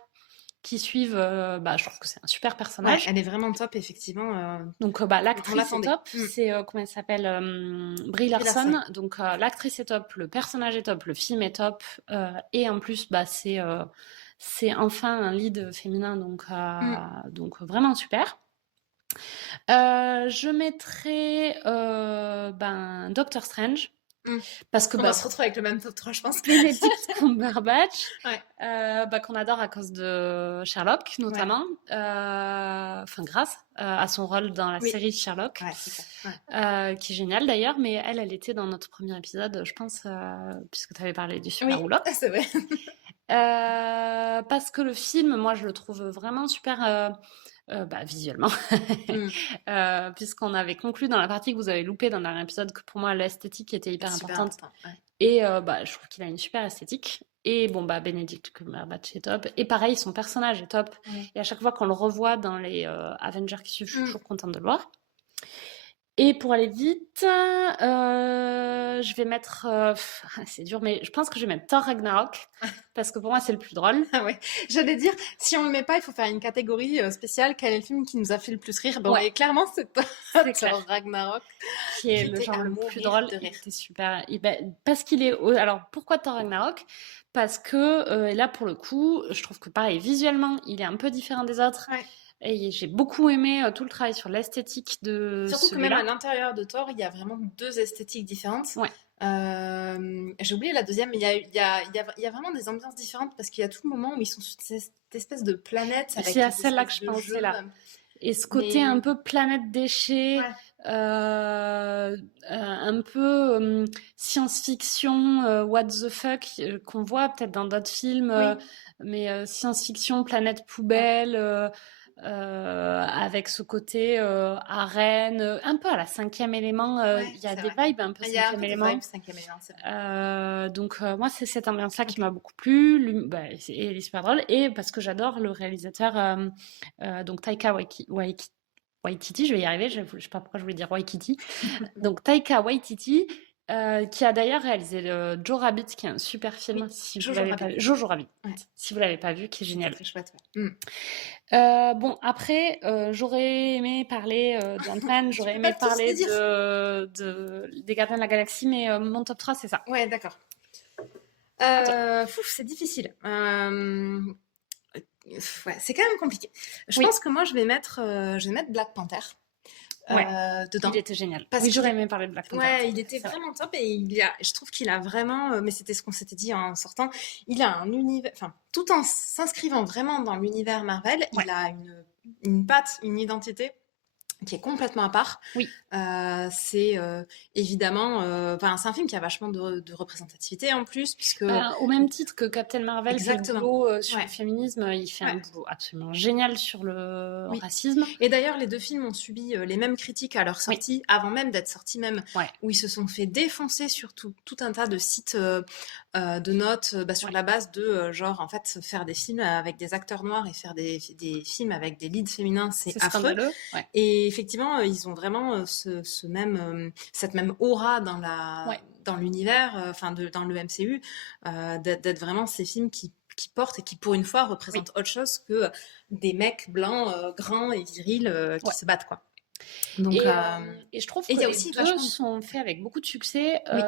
qui suivent, je trouve que c'est un super personnage. Ouais, elle est vraiment top, effectivement. Donc l'actrice est top, c'est comment elle s'appelle, Brie Larson. Donc l'actrice est top, le personnage est top, le film est top, et en plus c'est enfin un lead féminin, donc vraiment super. Je mettrais Doctor Strange. Parce que on va se retrouver avec le même top 3, je pense. Benedict Cumberbatch, qu'on adore à cause de Sherlock, notamment. Grâce à son rôle dans la série Sherlock, qui est génial d'ailleurs. Mais elle était dans notre premier épisode, je pense, puisque tu avais parlé du Super Rouleau. C'est vrai. Parce que le film, moi, je le trouve vraiment super... visuellement, puisqu'on avait conclu dans la partie que vous avez loupée dans le dernier épisode que pour moi l'esthétique était hyper importante. Et je trouve qu'il a une super esthétique. Et Benedict Cumberbatch est top. Et pareil, son personnage est top. Et à chaque fois qu'on le revoit dans les Avengers qui suivent, je suis toujours contente de le voir. Et pour aller vite, je vais mettre... c'est dur, mais je pense que je vais mettre Thor Ragnarok, parce que pour moi, c'est le plus drôle. Ah ouais, j'allais dire, si on le met pas, il faut faire une catégorie spéciale. Quel est le film qui nous a fait le plus rire? Et clairement, c'est Thor Ragnarok. Qui est le genre le plus drôle. C'était super. Parce qu'il est... Alors, pourquoi Thor Ragnarok? Parce que, là, pour le coup, je trouve que pareil, visuellement, il est un peu différent des autres. Et j'ai beaucoup aimé tout le travail sur l'esthétique de Surtout celui-là. que même à l'intérieur de Thor, il y a vraiment deux esthétiques différentes. J'ai oublié la deuxième, mais il y a vraiment des ambiances différentes parce qu'il y a tout le moment où ils sont sur cette espèce de planète. C'est à celle-là que je pensais là. Et ce côté un peu planète déchet, un peu science-fiction, what the fuck, qu'on voit peut-être dans d'autres films, mais science-fiction, planète poubelle... avec ce côté arène, un peu à la cinquième élément, il y a des vibes un peu cinquième élément. Donc moi c'est cette ambiance-là qui m'a beaucoup plu, et elle est super drôle, et parce que j'adore le réalisateur, donc Taika Waititi, je vais y arriver, je sais pas pourquoi je voulais dire Waititi. Donc Taika Waititi, qui a d'ailleurs réalisé le Joe Rabbit, qui est un super film, Oui, si vous Jojo l'avez pas Rabbit. vu. Jojo Rabbit, Ouais, si vous l'avez pas vu, qui est c'était génial. très chouette. Ouais. Bon, après, j'aurais aimé parler d'Ant-Man, Tu j'aurais peux pas aimé tous les parler dire. des Gardiens de la Galaxie, mais mon top 3, c'est ça. Ouais, d'accord. À toi. C'est difficile. Ouais, c'est quand même compliqué. Je Oui, pense que moi, je vais mettre Black Panther ouais, il dedans. était génial. Parce Oui, qu'il j'aurais est, aimé parler de Black Panther ouais, aussi, il était c'est vrai. vraiment top et je trouve qu'il a vraiment, mais c'était ce qu'on s'était dit en sortant, il a un univers, enfin, tout en s'inscrivant vraiment dans l'univers Marvel, Ouais, il a une patte, une identité qui est complètement à part. oui. C'est évidemment, enfin, c'est un film qui a vachement de représentativité en plus, puisque Ben, au même titre que Captain Marvel fait le exactement, boulot sur le ouais, féminisme, il fait un ouais. boulot absolument génial sur le Oui. racisme. Et d'ailleurs, les deux films ont subi les mêmes critiques à leur Oui, sortie, avant même d'être sortis même, ouais, où ils se sont fait défoncer sur tout un tas de sites de notes sur ouais. la base de genre, en fait, faire des films avec des acteurs noirs et faire des films avec des leads féminins, c'est C'est affreux. scandaleux. Ouais, Et effectivement, ils ont vraiment cette même aura ouais. dans l'univers, dans le MCU, d'être vraiment ces films qui portent et qui, pour une fois, Oui, représentent autre chose que des mecs blancs, grands et virils ouais. qui se battent, quoi. Donc, Et je trouve et il que y a les aussi deux vachement. sont faits avec beaucoup de succès Oui,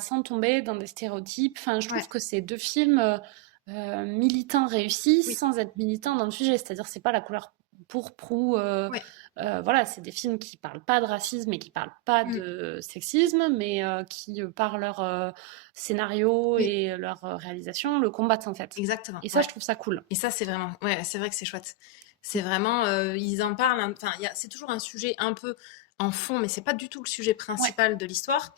sans tomber dans des stéréotypes. Enfin, je ouais, trouve que c'est deux films militants réussis oui, sans être militants dans le sujet. C'est-à-dire, c'est pas la couleur pourpre ou ouais. voilà, c'est des films qui parlent pas de racisme et qui parlent pas Mm, de sexisme, mais qui, par leur scénario oui, et leur réalisation, le combattent en fait. exactement, Et ça, ouais. je trouve ça cool. Et ça, c'est vraiment, ouais, c'est vrai que c'est chouette. C'est vraiment, ils en parlent, hein, enfin, c'est toujours un sujet un peu en fond, mais c'est pas du tout le sujet Ouais, principal de l'histoire.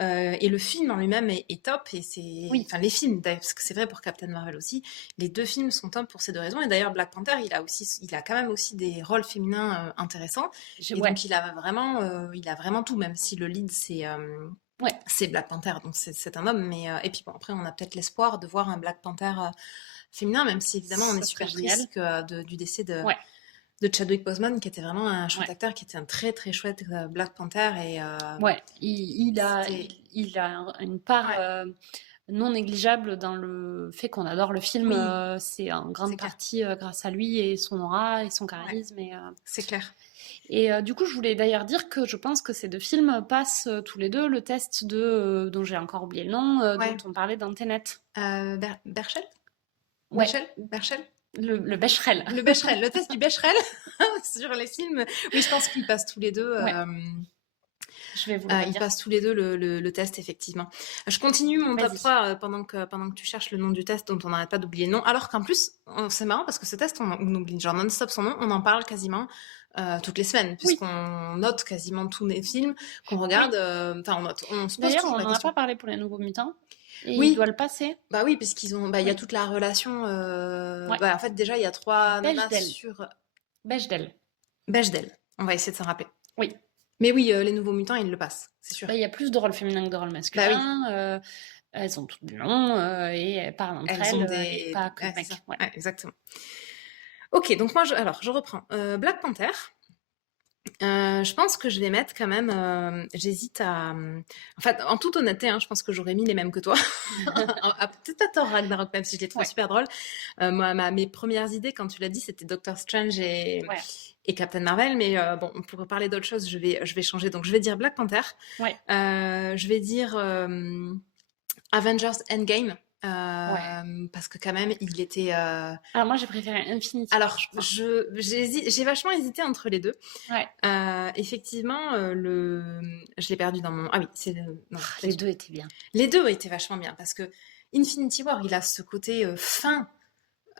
Et le film en lui-même est top, et oui, enfin, les films, d'ailleurs, parce que c'est vrai pour Captain Marvel aussi, les deux films sont top pour ces deux raisons. Et d'ailleurs, Black Panther, il a quand même aussi des rôles féminins intéressants. Et ouais, donc, il a vraiment tout, même si le lead, ouais, c'est Black Panther, donc c'est un homme. Mais, et puis bon, après, on a peut-être l'espoir de voir un Black Panther féminin, même si évidemment on est ça serait super génial. triste du décès Ouais. de Chadwick Boseman, qui était vraiment un chouette Ouais, acteur, qui était un très très chouette Black Panther. Et ouais, c'était. il a une part Ouais, non négligeable dans le fait qu'on adore le film. oui, C'est en c'est grande clair. partie grâce à lui et son aura et son Ouais, charisme. c'est clair. Du coup, je voulais d'ailleurs dire que je pense que ces deux films passent tous les deux le test dont j'ai encore oublié le nom, dont Ouais. on parlait dans Tenet. Berchel? Ouais, Berchel? le Becherel. Le Becherel, le test du Becherel sur les films. Oui, je pense qu'ils passent tous les deux. Ouais, je vais vous le Ils redire. passent tous les deux le test, effectivement. Je continue mon top Vas-y. 3 pendant que tu cherches le nom du test dont on n'arrête pas d'oublier le nom. Alors qu'en plus, c'est marrant parce que ce test, on oublie genre non-stop son nom, on en parle quasiment toutes les semaines, Oui, puisqu'on note quasiment tous les films qu'on oui. regarde. Enfin, on se pose D'ailleurs, toujours on la n'en a question. pas parlé pour les Nouveaux Mutants. Et il Oui, doit le passer. bah oui, puisqu'ils ont, bah il y a Oui. toute la relation. Ouais. En fait, déjà, il y a trois nanas Bechdel. sur Bechdel. Bechdel. On va essayer de s'en rappeler. Oui. Mais oui, les Nouveaux Mutants, ils le passent, c'est sûr. Bah, il y a plus de rôles féminins que de rôles Bah oui, masculins. Elles ont toutes des noms et elles parlent entre elles ont elles et des. pas que le Ouais, c'est ça. mec. Ouais. Ouais, exactement. Ok, donc moi, je reprends. Black Panther. Je pense que je vais mettre quand même. J'hésite à. En fait, en toute honnêteté, hein, je pense que j'aurais mis les mêmes que toi. Peut-être à tort, Ragnarok, même si je l'ai trouvé Ouais. super drôle. Moi, mes premières idées, quand tu l'as dit, c'était Doctor Strange Ouais. et Captain Marvel. Mais bon, pour parler d'autre chose, je vais changer. Donc, je vais dire Black Panther. Ouais. Je vais dire Avengers Endgame. Ouais. Parce que quand même, il était. Alors moi, j'ai préféré Infinity Alors, War, je crois. j'ai vachement hésité entre les deux. Ouais. Effectivement, je l'ai perdu dans mon. Ah oui, c'est le. Non, pas Les du tout. deux étaient bien. Les deux étaient vachement bien parce que Infinity War, il a ce côté fin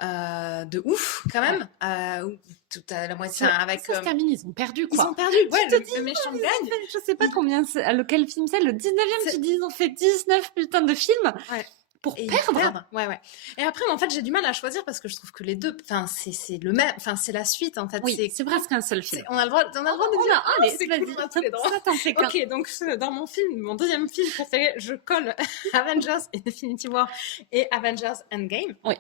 de ouf quand Ouais. même. Où tout à la moitié Ça, avec. ça se termine, ils ont perdu, Ils ont quoi. perdu. Tu Ouais, te dis, le méchant ils ont gagne. fait, je sais pas Il- combien, lequel film c'est, le 19e, tu c'est- dis, ils ont fait 19 putains de films Ouais. pour Et ils perdre. perdent, ouais, ouais. Et après, en fait, j'ai du mal à choisir parce que je trouve que les deux, enfin, c'est le même, enfin, c'est la suite, en fait. Oui, c'est presque un seul film. On a le droit, de dire, ah, allez, c'est vas-y, cool, on a tous les droits. ça t'en fait qu'un. Ok, donc dans mon film, mon deuxième film préféré, je colle Avengers Infinity War et Avengers Endgame. Oui.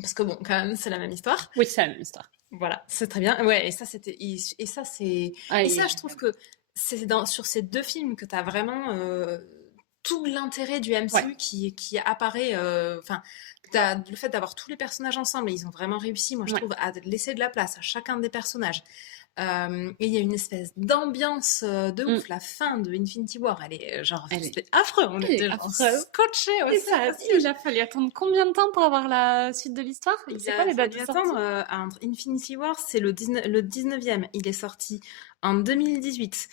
Parce que bon, quand même, c'est la même histoire. Oui, c'est la même histoire. Voilà, c'est très bien. Ouais, et ça, c'était, et ça, c'est, Ah, et il est ça, je trouve génial. que sur ces deux films que tu as vraiment tout l'intérêt du MCU Ouais. qui apparaît. Enfin, le fait d'avoir tous les personnages ensemble, et ils ont vraiment réussi, moi je Ouais. trouve, à laisser de la place à chacun des personnages. Et il y a une espèce d'ambiance de ouf. La fin de Infinity War, elle est genre, c'était affreux. On était genre scotchés Et aussi. ça, il a fallu attendre combien de temps pour avoir la suite de l'histoire? C'est quoi les dates de sortie? Entre Infinity War, c'est le 19e. Il est sorti en 2018.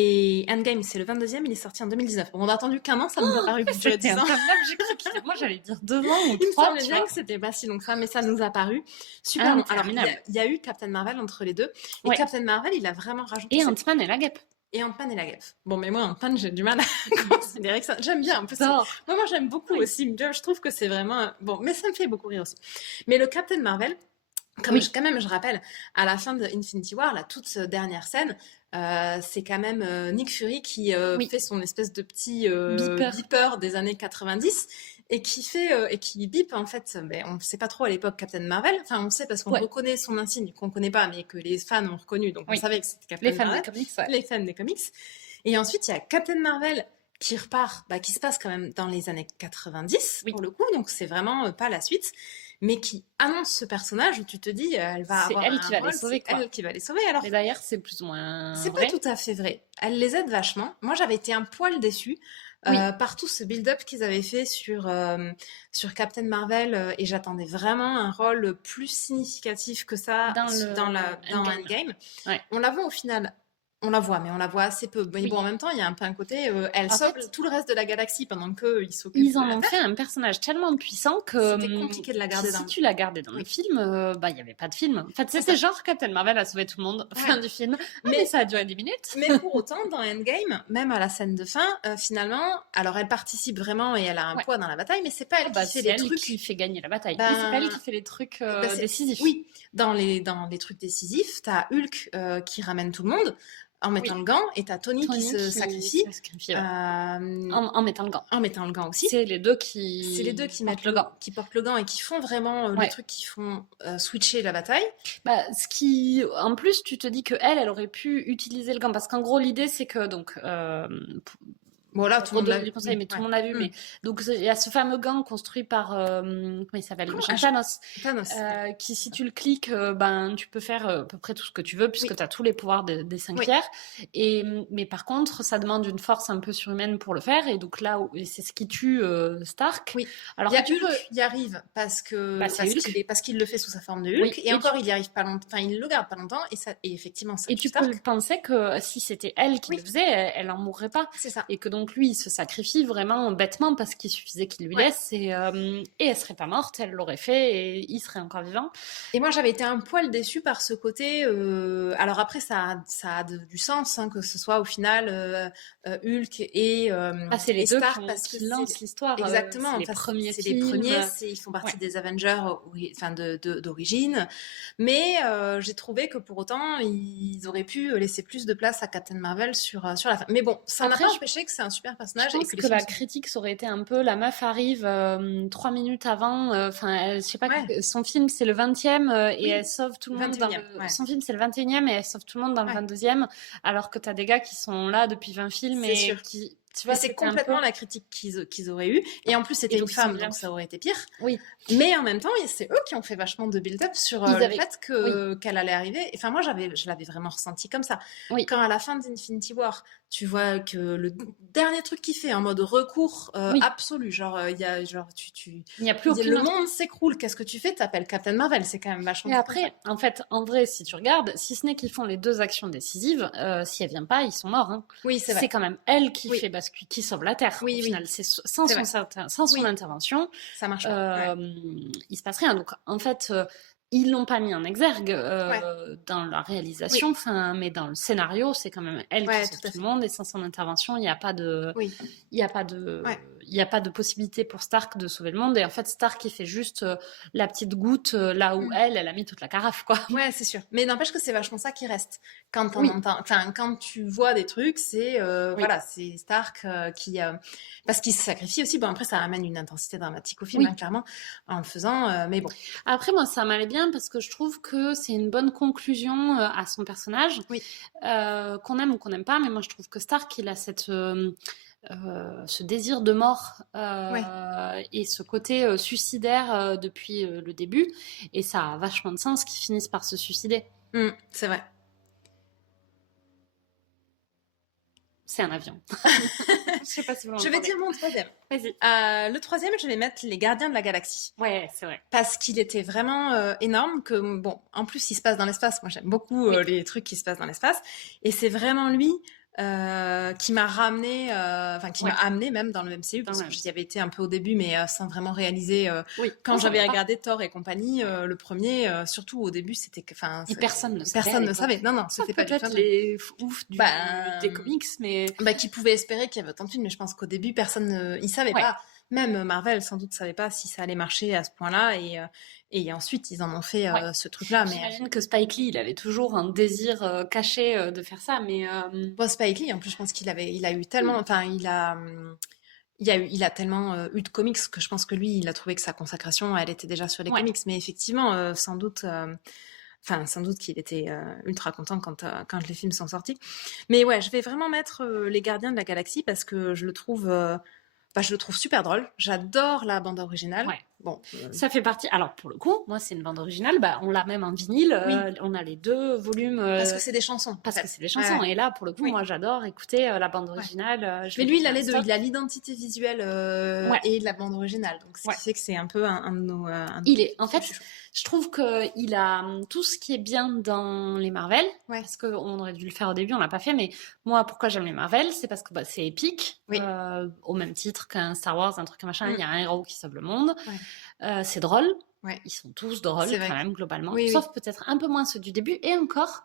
Et Endgame, c'est le 22e, il est sorti en 2019. Bon, on a attendu qu'un an, ça nous a paru durer 10 ans. J'ai cru qu'il... Moi, j'allais dire 2 ans ou 3. Il me semblait bien que c'était pas si long que ça, mais ça nous a paru super long. Alors, il y a eu Captain Marvel entre les deux. Et Captain Marvel, il a vraiment rajouté... Et Ant-Man et la Guêpe. Et Ant-Man et la Guêpe. Bon, mais moi, Ant-Man, j'ai du mal à considérer que ça... J'aime bien, un peu ça. Moi, j'aime beaucoup aussi. Je trouve que c'est vraiment... Bon, mais ça me fait beaucoup rire aussi. Mais le Captain Marvel... quand même, je rappelle, à la fin de Infinity War, la toute dernière scène, c'est quand même Nick Fury qui fait son espèce de petit beeper des années 90 et qui fait et qui bip en fait. Mais on ne sait pas trop à l'époque Captain Marvel. Enfin, on sait parce qu'on reconnaît son insigne qu'on ne connaît pas, mais que les fans ont reconnu. Donc on savait que c'était Captain Marvel. Les fans des comics. Et ensuite, il y a Captain Marvel qui repart, qui se passe quand même dans les années 90 pour le coup. Donc c'est vraiment pas la suite. Mais qui annonce ce personnage où tu te dis, elle va avoir elle qui va les sauver, quoi. Elle qui va les sauver. Alors, mais d'ailleurs, c'est plus ou moins c'est vrai. pas tout à fait vrai. Elle les aide vachement. Moi, j'avais été un poil déçue par tout ce build-up qu'ils avaient fait sur Captain Marvel et j'attendais vraiment un rôle plus significatif que ça dans Endgame. Ouais. On la voit au final. On la voit, mais on la voit assez peu. Mais bon, en même temps, il y a un peu un côté... elle sauve tout le reste de la galaxie pendant qu'ils s'occupent Ils en ont fait un personnage tellement puissant que... c'était compliqué de la garder si tu la gardais dans le film, il n'y avait pas de film. En fait, c'était genre Captain Marvel a sauvé tout le monde, fin du film. Mais ça a duré 10 minutes. Mais pour autant, dans Endgame, même à la scène de fin, finalement... Alors, elle participe vraiment et elle a un poids dans la bataille, mais c'est pas elle qui fait les trucs... qui fait gagner la bataille. C'est pas elle qui fait les trucs décisifs. Oui, dans les trucs décisifs, t'as Hulk qui ramène tout le monde en mettant le gant, et t'as Tony qui se sacrifie en mettant le gant. En mettant le gant aussi. C'est les deux qui mettent le gant, qui portent le gant et qui font vraiment les trucs qui font switcher la bataille. Ce qui, en plus, tu te dis que elle aurait pu utiliser le gant parce qu'en gros l'idée c'est que donc voilà, tout le monde l'a vu. Mais tout le monde l'a vu. Mais donc il y a ce fameux gant construit par comment il s'appelle, Thanos. Qui, si tu le cliques, tu peux faire à peu près tout ce que tu veux puisque tu as tous les pouvoirs des 5 pierres. Mais par contre, ça demande une force un peu surhumaine pour le faire. Et donc là, c'est ce qui tue Stark. Oui. Alors Hulk y arrive parce qu'il le fait sous sa forme de Hulk. Et encore, il y arrive pas longtemps. Enfin, il le garde pas longtemps. Et effectivement, ça. Et tu peux penser que si c'était elle qui le faisait, elle en mourrait pas. C'est ça. Et que donc lui, il se sacrifie vraiment bêtement parce qu'il suffisait qu'il lui laisse et elle serait pas morte, elle l'aurait fait et il serait encore vivant. Et moi, j'avais été un poil déçue par ce côté. Alors après, ça a du sens que ce soit au final Hulk et c'est les deux Stark qui lancent l'histoire. Exactement. C'est les premiers. Ils font partie des Avengers, d'origine. Mais j'ai trouvé que pour autant, ils auraient pu laisser plus de place à Captain Marvel sur la fin. Mais bon, ça n'a pas empêché que c'est un super personnage. Je pense que la critique, ça aurait été un peu, la meuf arrive 3 minutes avant, je sais pas, son film c'est le 20e et elle sauve tout le monde. Son film c'est le 21e et elle sauve tout le monde dans le 22e, alors que t'as des gars qui sont là depuis 20 films et qui... Tu vois, c'est complètement la critique qu'ils auraient eue. Et en plus, c'était une femme, donc ça aurait été pire. Oui. Mais en même temps, c'est eux qui ont fait vachement de build-up sur le fait qu'elle allait arriver. Enfin, moi, je l'avais vraiment ressenti comme ça. Oui. Quand à la fin d'Infinity War, tu vois que le dernier truc qu'il fait en mode recours absolu, genre, il y a plus aucun... Le monde s'écroule, qu'est-ce que tu fais? T'appelles Captain Marvel, c'est quand même vachement... Et après, en fait, en vrai, si tu regardes, si ce n'est qu'ils font les 2 actions décisives, si elle vient pas, ils sont morts. Hein. Oui, c'est vrai. C'est quand même elle qui fait qui sauve la Terre. Au final, c'est sans son intervention, ça marche il se passe rien. Donc, en fait, ils l'ont pas mis en exergue dans la réalisation, mais dans le scénario, c'est quand même elle qui sauve tout le monde. Et sans son intervention, il n'y a pas de, il n'y a pas de possibilité pour Stark de sauver le monde. Et en fait, Stark, il fait juste la petite goutte là où elle a mis toute la carafe, quoi. Ouais, c'est sûr. Mais n'empêche que c'est vachement ça qui reste. Quand on Oui. entend, enfin, quand tu vois des trucs, c'est voilà, c'est Stark qui, parce qu'il se sacrifie aussi. Bon, après, ça amène une intensité dramatique au film, hein, clairement, en le faisant. Mais bon. Après, moi, ça m'allait bien parce que je trouve que c'est une bonne conclusion à son personnage, qu'on aime ou qu'on n'aime pas. Mais moi, je trouve que Stark, il a ce désir de mort et ce côté suicidaire depuis le début. Et ça a vachement de sens qu'ils finissent par se suicider. C'est vrai. C'est un avion. Je sais pas si vous Je vais dire mon troisième. Vas-y. Le troisième, je vais mettre Les Gardiens de la Galaxie. Ouais, c'est vrai. Parce qu'il était vraiment énorme. Que bon, en plus, il se passe dans l'espace. Moi, j'aime beaucoup les trucs qui se passent dans l'espace. Et c'est vraiment lui qui m'a ramené, qui m'a amené même dans le MCU, parce que j'y avais été un peu au début, mais sans vraiment réaliser. Quand j'avais regardé Thor et compagnie, le premier, surtout au début, c'était que, personne ne savait. Personne ne savait. Non, c'était pas du tout. Peut-être les ouf des comics, mais qui pouvaient espérer qu'il y avait autant de films, mais je pense qu'au début, personne, il savait pas. Même Marvel, sans doute, savait pas si ça allait marcher à ce point-là, et ensuite, ils en ont fait ce truc-là. Mais j'imagine que Spike Lee, il avait toujours un désir caché de faire ça, mais Spike Lee, en plus, je pense il a eu tellement, enfin, il a tellement eu de comics que je pense que lui, il a trouvé que sa consacration, elle était déjà sur les comics. Mais effectivement, sans doute qu'il était ultra content quand les films sont sortis. Mais ouais, je vais vraiment mettre Les Gardiens de la Galaxie parce que je le trouve super drôle. J'adore la bande originale. Bon, ça fait partie. Alors pour le coup, moi c'est une bande originale. On l'a même en vinyle. On a les 2 volumes. Parce que c'est des chansons. Que c'est des chansons. Et là, pour le coup, moi j'adore écouter la bande originale. Mais lui, il a les deux. Il a l'identité visuelle et la bande originale. Donc ce qui fait que c'est un peu un de nos. En fait, je trouve que il a tout ce qui est bien dans les Marvel. Parce qu'on aurait dû le faire au début, on l'a pas fait. Mais moi, pourquoi j'aime les Marvel, c'est parce que c'est épique, au même titre qu'un Star Wars, un truc machin. Il y a un héros qui sauve le monde. C'est drôle. Ils sont tous drôles quand même globalement. Sauf peut-être un peu moins ceux du début. Et encore,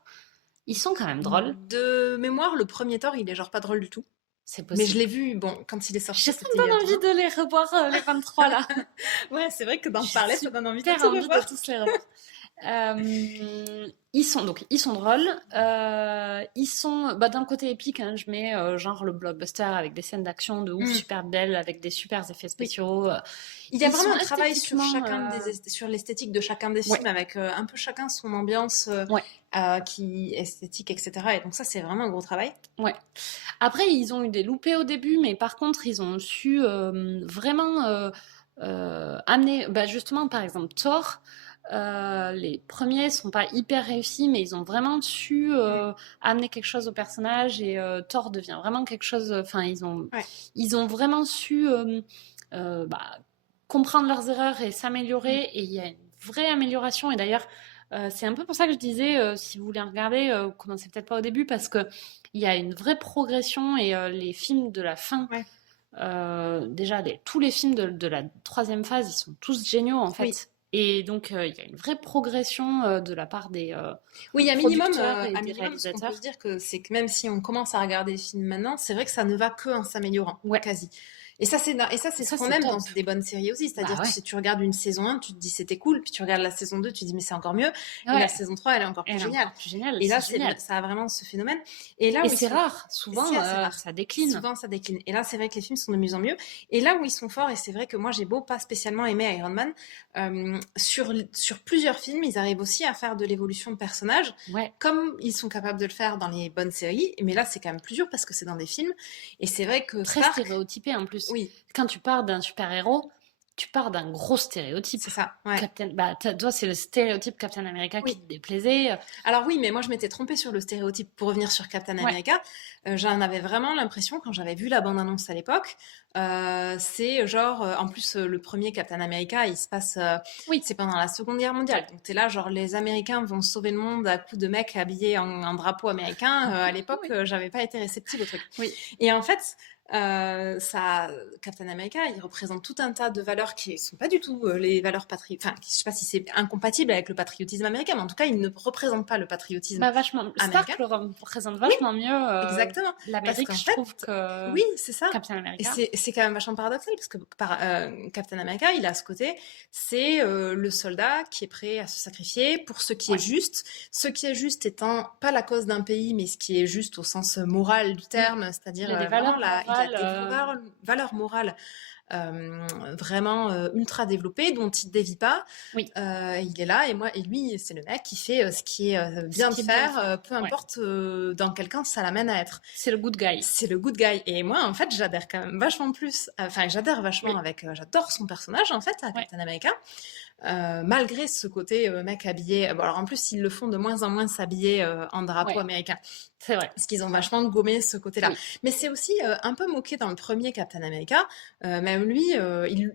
ils sont quand même drôles. De mémoire, le premier Thor, il est genre pas drôle du tout. C'est possible. Mais je l'ai vu, quand il est sorti. J'ai ça me donne envie de les revoir, les 23 là. Ouais, c'est vrai que d'en parler, ça donne envie de tous les revoir. Ils sont drôles. Ils sont d'un côté épique, hein, je mets genre le blockbuster avec des scènes d'action de ouf, super belles, avec des super effets spéciaux. Il y a vraiment un travail sur l'esthétique de chacun des films, avec un peu chacun son ambiance qui esthétique, etc. Et donc ça, c'est vraiment un gros travail. Après, ils ont eu des loupés au début, mais par contre, ils ont su vraiment amener, justement, par exemple, Thor. Les premiers sont pas hyper réussis, mais ils ont vraiment su amener quelque chose au personnage, et Thor devient vraiment quelque chose. Enfin, ils ont vraiment su comprendre leurs erreurs et s'améliorer, et il y a une vraie amélioration. Et d'ailleurs, c'est un peu pour ça que je disais, si vous voulez regarder, commencez peut-être pas au début, parce que il y a une vraie progression, et les films de la fin. Déjà, tous les films de la 3e phase, ils sont tous géniaux en fait. Et donc, il y a une vraie progression de la part des il y a minimum, des réalisateurs. On peut se dire que c'est que même si on commence à regarder les films maintenant, c'est vrai que ça ne va que en s'améliorant, quasi. Et ça, c'est ce qu'on aime dans des bonnes séries aussi. C'est-à-dire que si tu regardes une saison 1, tu te dis c'était cool, puis tu regardes la saison 2, tu te dis mais c'est encore mieux. Et la saison 3, elle est encore plus géniale. Et là, ça a vraiment ce phénomène. Et c'est rare. Souvent, ça décline. Souvent, ça décline. Et là, c'est vrai que les films sont de mieux en mieux. Et là où ils sont forts, et c'est vrai que moi, j'ai beau pas spécialement aimer Iron Man, sur plusieurs films, ils arrivent aussi à faire de l'évolution de personnages, comme ils sont capables de le faire dans les bonnes séries. Mais là, c'est quand même plus dur parce que c'est dans des films. Et c'est vrai que très stéréotypé en plus. Quand tu pars d'un super-héros, tu pars d'un gros stéréotype. C'est ça, toi, c'est le stéréotype Captain America qui te déplaisait. Alors oui, mais moi, je m'étais trompée sur le stéréotype. Pour revenir sur Captain America, j'en avais vraiment l'impression, quand j'avais vu la bande-annonce à l'époque, c'est genre, en plus, le premier Captain America, il se passe... c'est pendant la Seconde Guerre mondiale. Donc t'es là, genre, les Américains vont sauver le monde à coups de mecs habillés en drapeau américain. À l'époque, j'avais pas été réceptive au truc. Et en fait... Captain America, il représente tout un tas de valeurs qui sont pas du tout les valeurs enfin, je sais pas si c'est incompatible avec le patriotisme américain, mais en tout cas, il ne représente pas le patriotisme vachement. américain. Stark le représente Oui, vachement mieux exactement. Parce l'Amérique, qu'en je fait, trouve, que oui, c'est ça. Captain Et America. c'est quand même vachement paradoxal parce que Captain America, il a ce côté, c'est le soldat qui est prêt à se sacrifier pour ce qui est juste. Ce qui est juste étant pas la cause d'un pays, mais ce qui est juste au sens moral du terme, c'est-à-dire Il a des vraiment valeurs il a morales. des valeurs morales vraiment ultra développé, dont il ne dévie pas. Oui. Il est là, et lui, c'est le mec qui fait ce qui est bien de faire, peu importe dans quel camp ça l'amène à être. C'est le good guy. C'est le good guy. Et moi, en fait, j'adhère quand même vachement plus. Enfin, j'adhère vachement avec. J'adore son personnage, en fait, à Captain America. Malgré ce côté mec habillé. Bon, alors en plus, ils le font de moins en moins s'habiller en drapeau américain. C'est vrai. Parce qu'ils ont vachement gommé ce côté-là. Oui. Mais c'est aussi un peu moqué dans le premier Captain America. Même lui,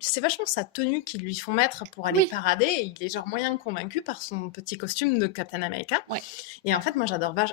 c'est vachement sa tenue qu'ils lui font mettre pour aller parader. Et il est genre moyen convaincu par son petit costume de Captain America. Ouais. Et en fait, moi,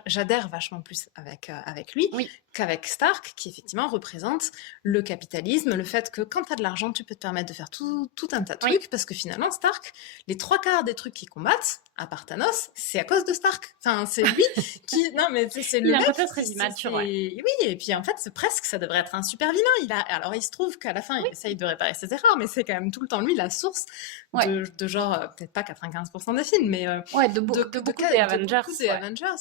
j'adhère vachement plus avec lui qu'avec Stark, qui effectivement représente le capitalisme, le fait que quand tu as de l'argent, tu peux te permettre de faire tout un tas de trucs. Parce que finalement, Stark, les 3/4 des trucs qu'ils combattent, à part Thanos, c'est à cause de Stark. Enfin, c'est lui qui... Non, mais c'est le mec... Il a peut-être très immature, Oui, et puis en fait, presque, ça devrait être un super vilain. Alors, il se trouve qu'à la fin, il essaye de réparer ses erreurs, mais c'est quand même tout le temps, lui, la source de genre, peut-être pas 95% des films, mais de beaucoup des Avengers. Quand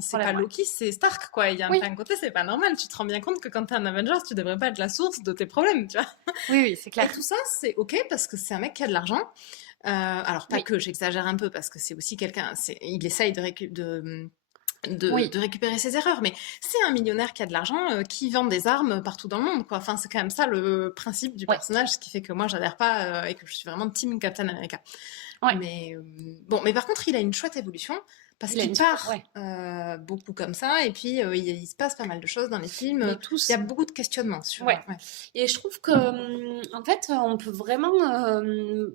c'est pas Loki, c'est Stark, quoi. Il y a un côté, c'est pas normal. Tu te rends bien compte que quand t'es un Avengers, tu devrais pas être la source de tes problèmes, tu vois. Oui, c'est clair. Et tout ça, c'est ok parce que c'est un mec qui a de l'argent. Alors, pas que, j'exagère un peu, parce que c'est aussi quelqu'un... Il essaye de récupérer ses erreurs, mais c'est un millionnaire qui a de l'argent, qui vend des armes partout dans le monde, quoi. Enfin, c'est quand même ça le principe du personnage, ce qui fait que moi j'adhère pas et que je suis vraiment team Captain America. Mais mais par contre, il a une chouette évolution parce qu'il part beaucoup comme ça, et puis il se passe pas mal de choses dans les films. Il y a beaucoup de questionnements sur. Et je trouve que en fait, on peut vraiment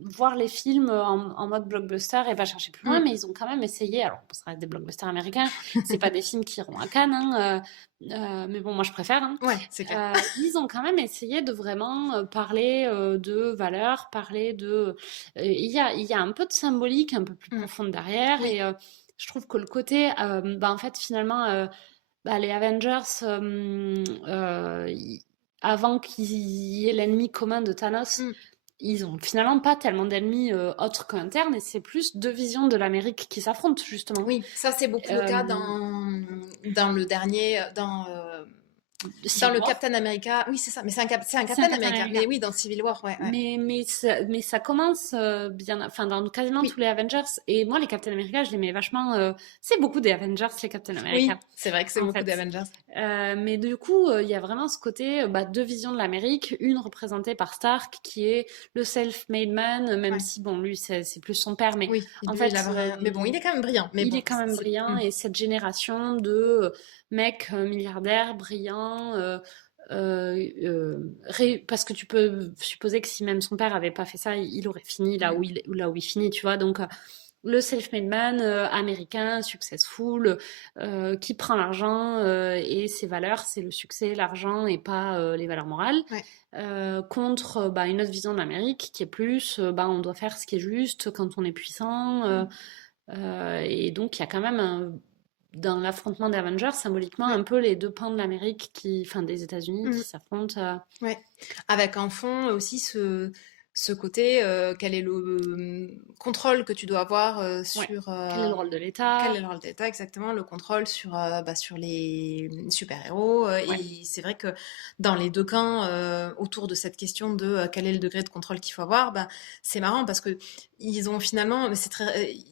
voir les films en mode blockbuster et pas chercher plus loin, mais ils ont quand même essayé. Alors, ça reste des blockbusters américains, c'est pas des films qui iront à Cannes, hein, mais bon, moi je préfère. Hein. C'est clair. Ils ont quand même essayé de vraiment parler de valeurs, parler de. Il y a un peu de symbolique un peu plus profonde derrière, et je trouve que le côté, en fait, finalement, les Avengers, avant qu'il y ait l'ennemi commun de Thanos, ils ont finalement pas tellement d'ennemis autres qu'internes, et c'est plus deux visions de l'Amérique qui s'affrontent, justement. Oui, ça c'est beaucoup le cas dans le dernier, dans le Captain America. Oui, c'est ça, mais c'est un Captain America. Mais oui, dans Civil War, Mais ça commence bien, enfin dans quasiment tous les Avengers. Et moi, les Captain America, je les mets vachement. C'est beaucoup des Avengers, les Captain America. Oui, c'est vrai que c'est beaucoup des Avengers. Mais du coup, il y a vraiment ce côté, deux visions de l'Amérique. Une représentée par Stark, qui est le self-made man, même si bon, lui, c'est plus son père, mais en fait, mais bon, il est quand même brillant. Il est quand même brillant, et cette génération de mecs milliardaires, brillants. Parce que tu peux supposer que si même son père avait pas fait ça, il aurait fini là où il finit, tu vois. Donc le self-made man américain, successful, qui prend l'argent et ses valeurs, c'est le succès, l'argent, et pas les valeurs morales. Contre une autre vision de l'Amérique qui est plus, on doit faire ce qui est juste quand on est puissant. Et donc il y a quand même dans l'affrontement des Avengers, symboliquement, un peu les deux pans de l'Amérique, des États-Unis, qui s'affrontent. Avec en fond aussi ce côté, quel est le contrôle que tu dois avoir sur... Quel est le rôle de l'État ? Quel est le rôle de l'État, exactement, le contrôle sur les super-héros. Et c'est vrai que dans les deux camps, autour de cette question de quel est le degré de contrôle qu'il faut avoir, c'est marrant parce que ils ont finalement...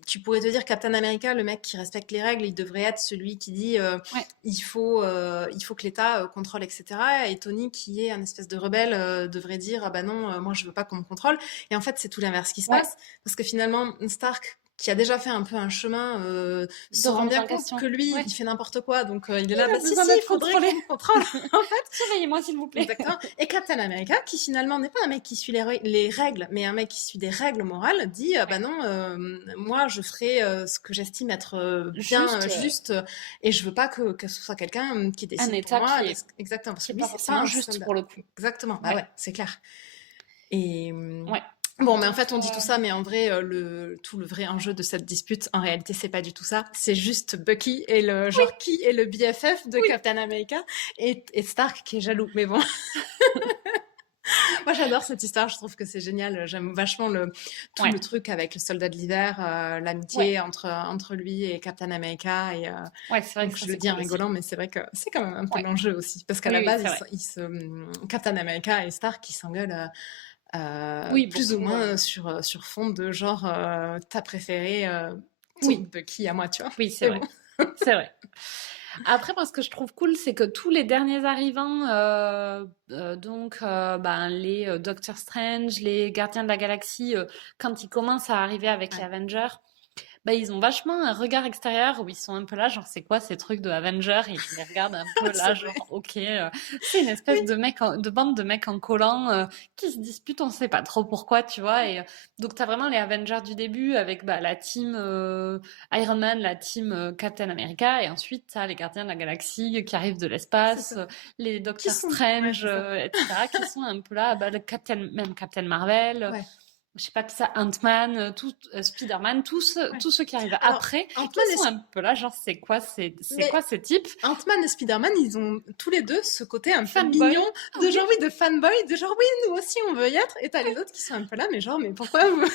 tu pourrais te dire Captain America, le mec qui respecte les règles, il devrait être celui qui dit il faut que l'État contrôle, etc. Et Tony, qui est un espèce de rebelle, devrait dire non, moi je veux pas qu'on me contrôle. Et en fait, c'est tout l'inverse qui se passe, parce que finalement, Stark qui a déjà fait un peu un chemin, se rend remise bien en compte question. que lui, Ouais. il fait n'importe quoi, donc il est Il là, a bah si, besoin si, il d'être faudrait contrôlé. qu'on contrôle. En fait, Surveillez-moi, s'il vous plaît. exactement. Et Captain America, qui finalement n'est pas un mec qui suit les règles, mais un mec qui suit des règles morales, dit bah non, moi je ferai ce que j'estime être bien juste, et je veux pas que ce soit quelqu'un qui Un décide pour état moi. qui est, Exactement, parce qui que est lui pas c'est pas forcément un juste soldat. pour le coup. Exactement, bah Ouais. ouais, c'est clair. Et Ouais. bon, mais en Donc, fait, on dit tout ça, mais en vrai, tout le vrai enjeu de cette dispute, en réalité, c'est pas du tout ça. C'est juste Bucky et le genre qui est le BFF de Captain America et Stark qui est jaloux. Mais bon, moi j'adore cette histoire. Je trouve que c'est génial. J'aime vachement tout Ouais. le truc avec le soldat de l'hiver, l'amitié entre lui et Captain America. Et Ouais, c'est vrai donc que ça, je le c'est dis en cool aussi. rigolant, mais c'est vrai que c'est quand même un peu Ouais. l'enjeu aussi, parce qu'à Oui, la oui, base, c'est vrai. Captain America et Stark, ils s'engueulent. Oui, Plus ou beaucoup. moins sur fond de genre ta préférée, Oui, Bucky à moi, tu vois. oui, c'est Mais vrai. bon. C'est vrai. Après, moi, ce que je trouve cool, c'est que tous les derniers arrivants, donc ben, les Doctor Strange, les Gardiens de la Galaxie, quand ils commencent à arriver avec les Ouais. Avengers, bah, ils ont vachement un regard extérieur où ils sont un peu là, genre, c'est quoi ces trucs de Avengers? Et ils les regardent un peu C'est là, vrai. genre, ok, c'est une espèce Oui. de de bande de mecs en collant qui se disputent, on sait pas trop pourquoi, tu vois. Et donc, t'as vraiment les Avengers du début avec bah, la team Iron Man, la team Captain America, et ensuite, t'as les Gardiens de la Galaxie qui arrivent de C'est l'espace, ça. les Qui Doctor sont. Ouais, Strange, c'est ça. etc., qui sont un peu là, bah, même Captain Marvel. Ouais. Je sais pas qui ça, Ant-Man, Spider-Man, Ouais. tous ceux qui arrivent Alors, après, qui Ant-Man sont un peu là, genre c'est quoi mais quoi ces types? Ant-Man et Spider-Man, ils ont tous les deux ce côté un peu Fanboy. mignon, de genre oui, de fanboy, de genre oui, nous aussi on veut y être, et t'as les autres qui sont un peu là, mais genre, mais pourquoi vous,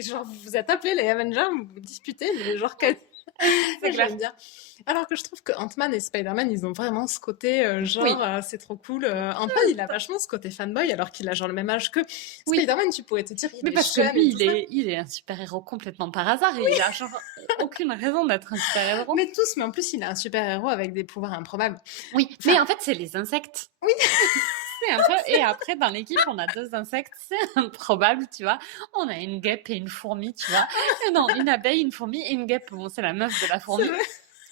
genre, vous vous êtes appelés les Avengers, vous vous disputez, mais genre, C'est clair. j'aime bien. Alors que je trouve que Ant-Man et Spider-Man, ils ont vraiment ce côté genre, Oui. c'est trop cool. Ant-Man, il a vachement ce côté fanboy, alors qu'il a genre le même âge que Oui. Spider-Man, tu pourrais te dire, il Mais est parce que jeune lui, et tout ça. il est un super-héros complètement par hasard et il a genre aucune raison d'être un super-héros. Mais tous, mais en plus, il a un super-héros avec des pouvoirs improbables. Oui, Enfin, mais en fait, c'est les insectes. Oui. C'est un peu... Et après, dans l'équipe, on a deux insectes, c'est improbable, tu vois. On a une guêpe et une fourmi, tu vois. Et non, une abeille, une fourmi et une guêpe. Bon, c'est la meuf de la fourmi.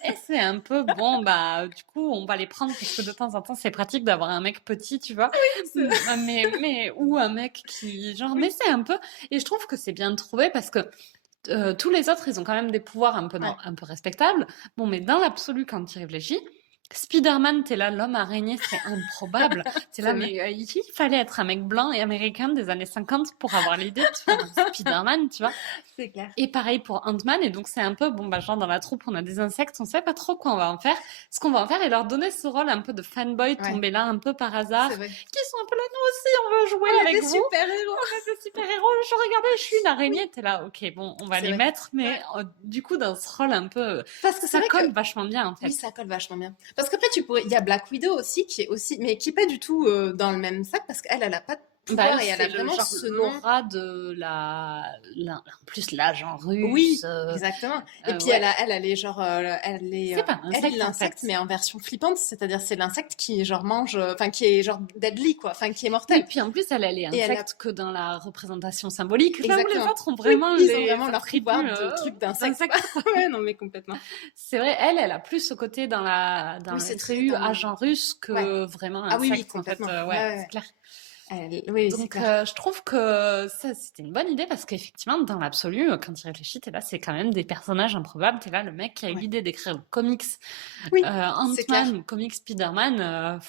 Et c'est un peu bon, bah, du coup, on va les prendre parce que de temps en temps, c'est pratique d'avoir un mec petit, tu vois. Mais, ou un mec qui, genre, mais c'est un peu, et je trouve que c'est bien trouvé parce que tous les autres, ils ont quand même des pouvoirs un peu, un peu respectables. Bon, mais dans l'absolu, quand tu y réfléchis, Spider-Man, t'es là, l'homme araignée, c'est improbable. T'es là, mais il fallait être un mec blanc et américain des années 50 pour avoir l'idée de faire un Spider-Man, tu vois. C'est clair. Et pareil pour Ant-Man, et donc c'est un peu, bon, bah, genre dans la troupe, on a des insectes, on sait pas trop quoi on va en faire. Ce qu'on va en faire et leur donner ce rôle un peu de fanboy tombé là un peu par hasard, qui sont un peu là, nous aussi, on veut jouer avec vous. Super-héros. On est des super-héros. Regardez, je suis une araignée. T'es là, ok, bon, on va les mettre, mais du coup, dans ce rôle un peu, parce que ça colle vachement bien, en fait. Oui, ça colle vachement bien. Parce qu'après, il y a Black Widow aussi, mais qui est pas du tout dans le même sac, parce qu'elle, elle a pas de pouvoir, et elle a vraiment ce l'aura de en plus l'agent russe. Oui, exactement. Et puis elle est genre, elle est l'insecte, l'insecte, mais en version flippante, c'est-à-dire c'est l'insecte qui genre mange, enfin qui est genre deadly quoi, enfin qui est mortel. Et puis en plus elle est insecte que dans la représentation symbolique. Là où les autres ont vraiment ils ont vraiment leur pouvoir de truc d'insecte. Ouais, non mais complètement. C'est vrai, elle a plus ce côté dans le CU agent russe que vraiment insecte. Ah oui, complètement. C'est clair. Oui, donc je trouve que ça c'était une bonne idée parce qu'effectivement dans l'absolu quand tu réfléchis t'es là c'est quand même des personnages improbables, t'es là le mec qui a eu l'idée d'écrire le comics Ant-Man ou comics Spider-Man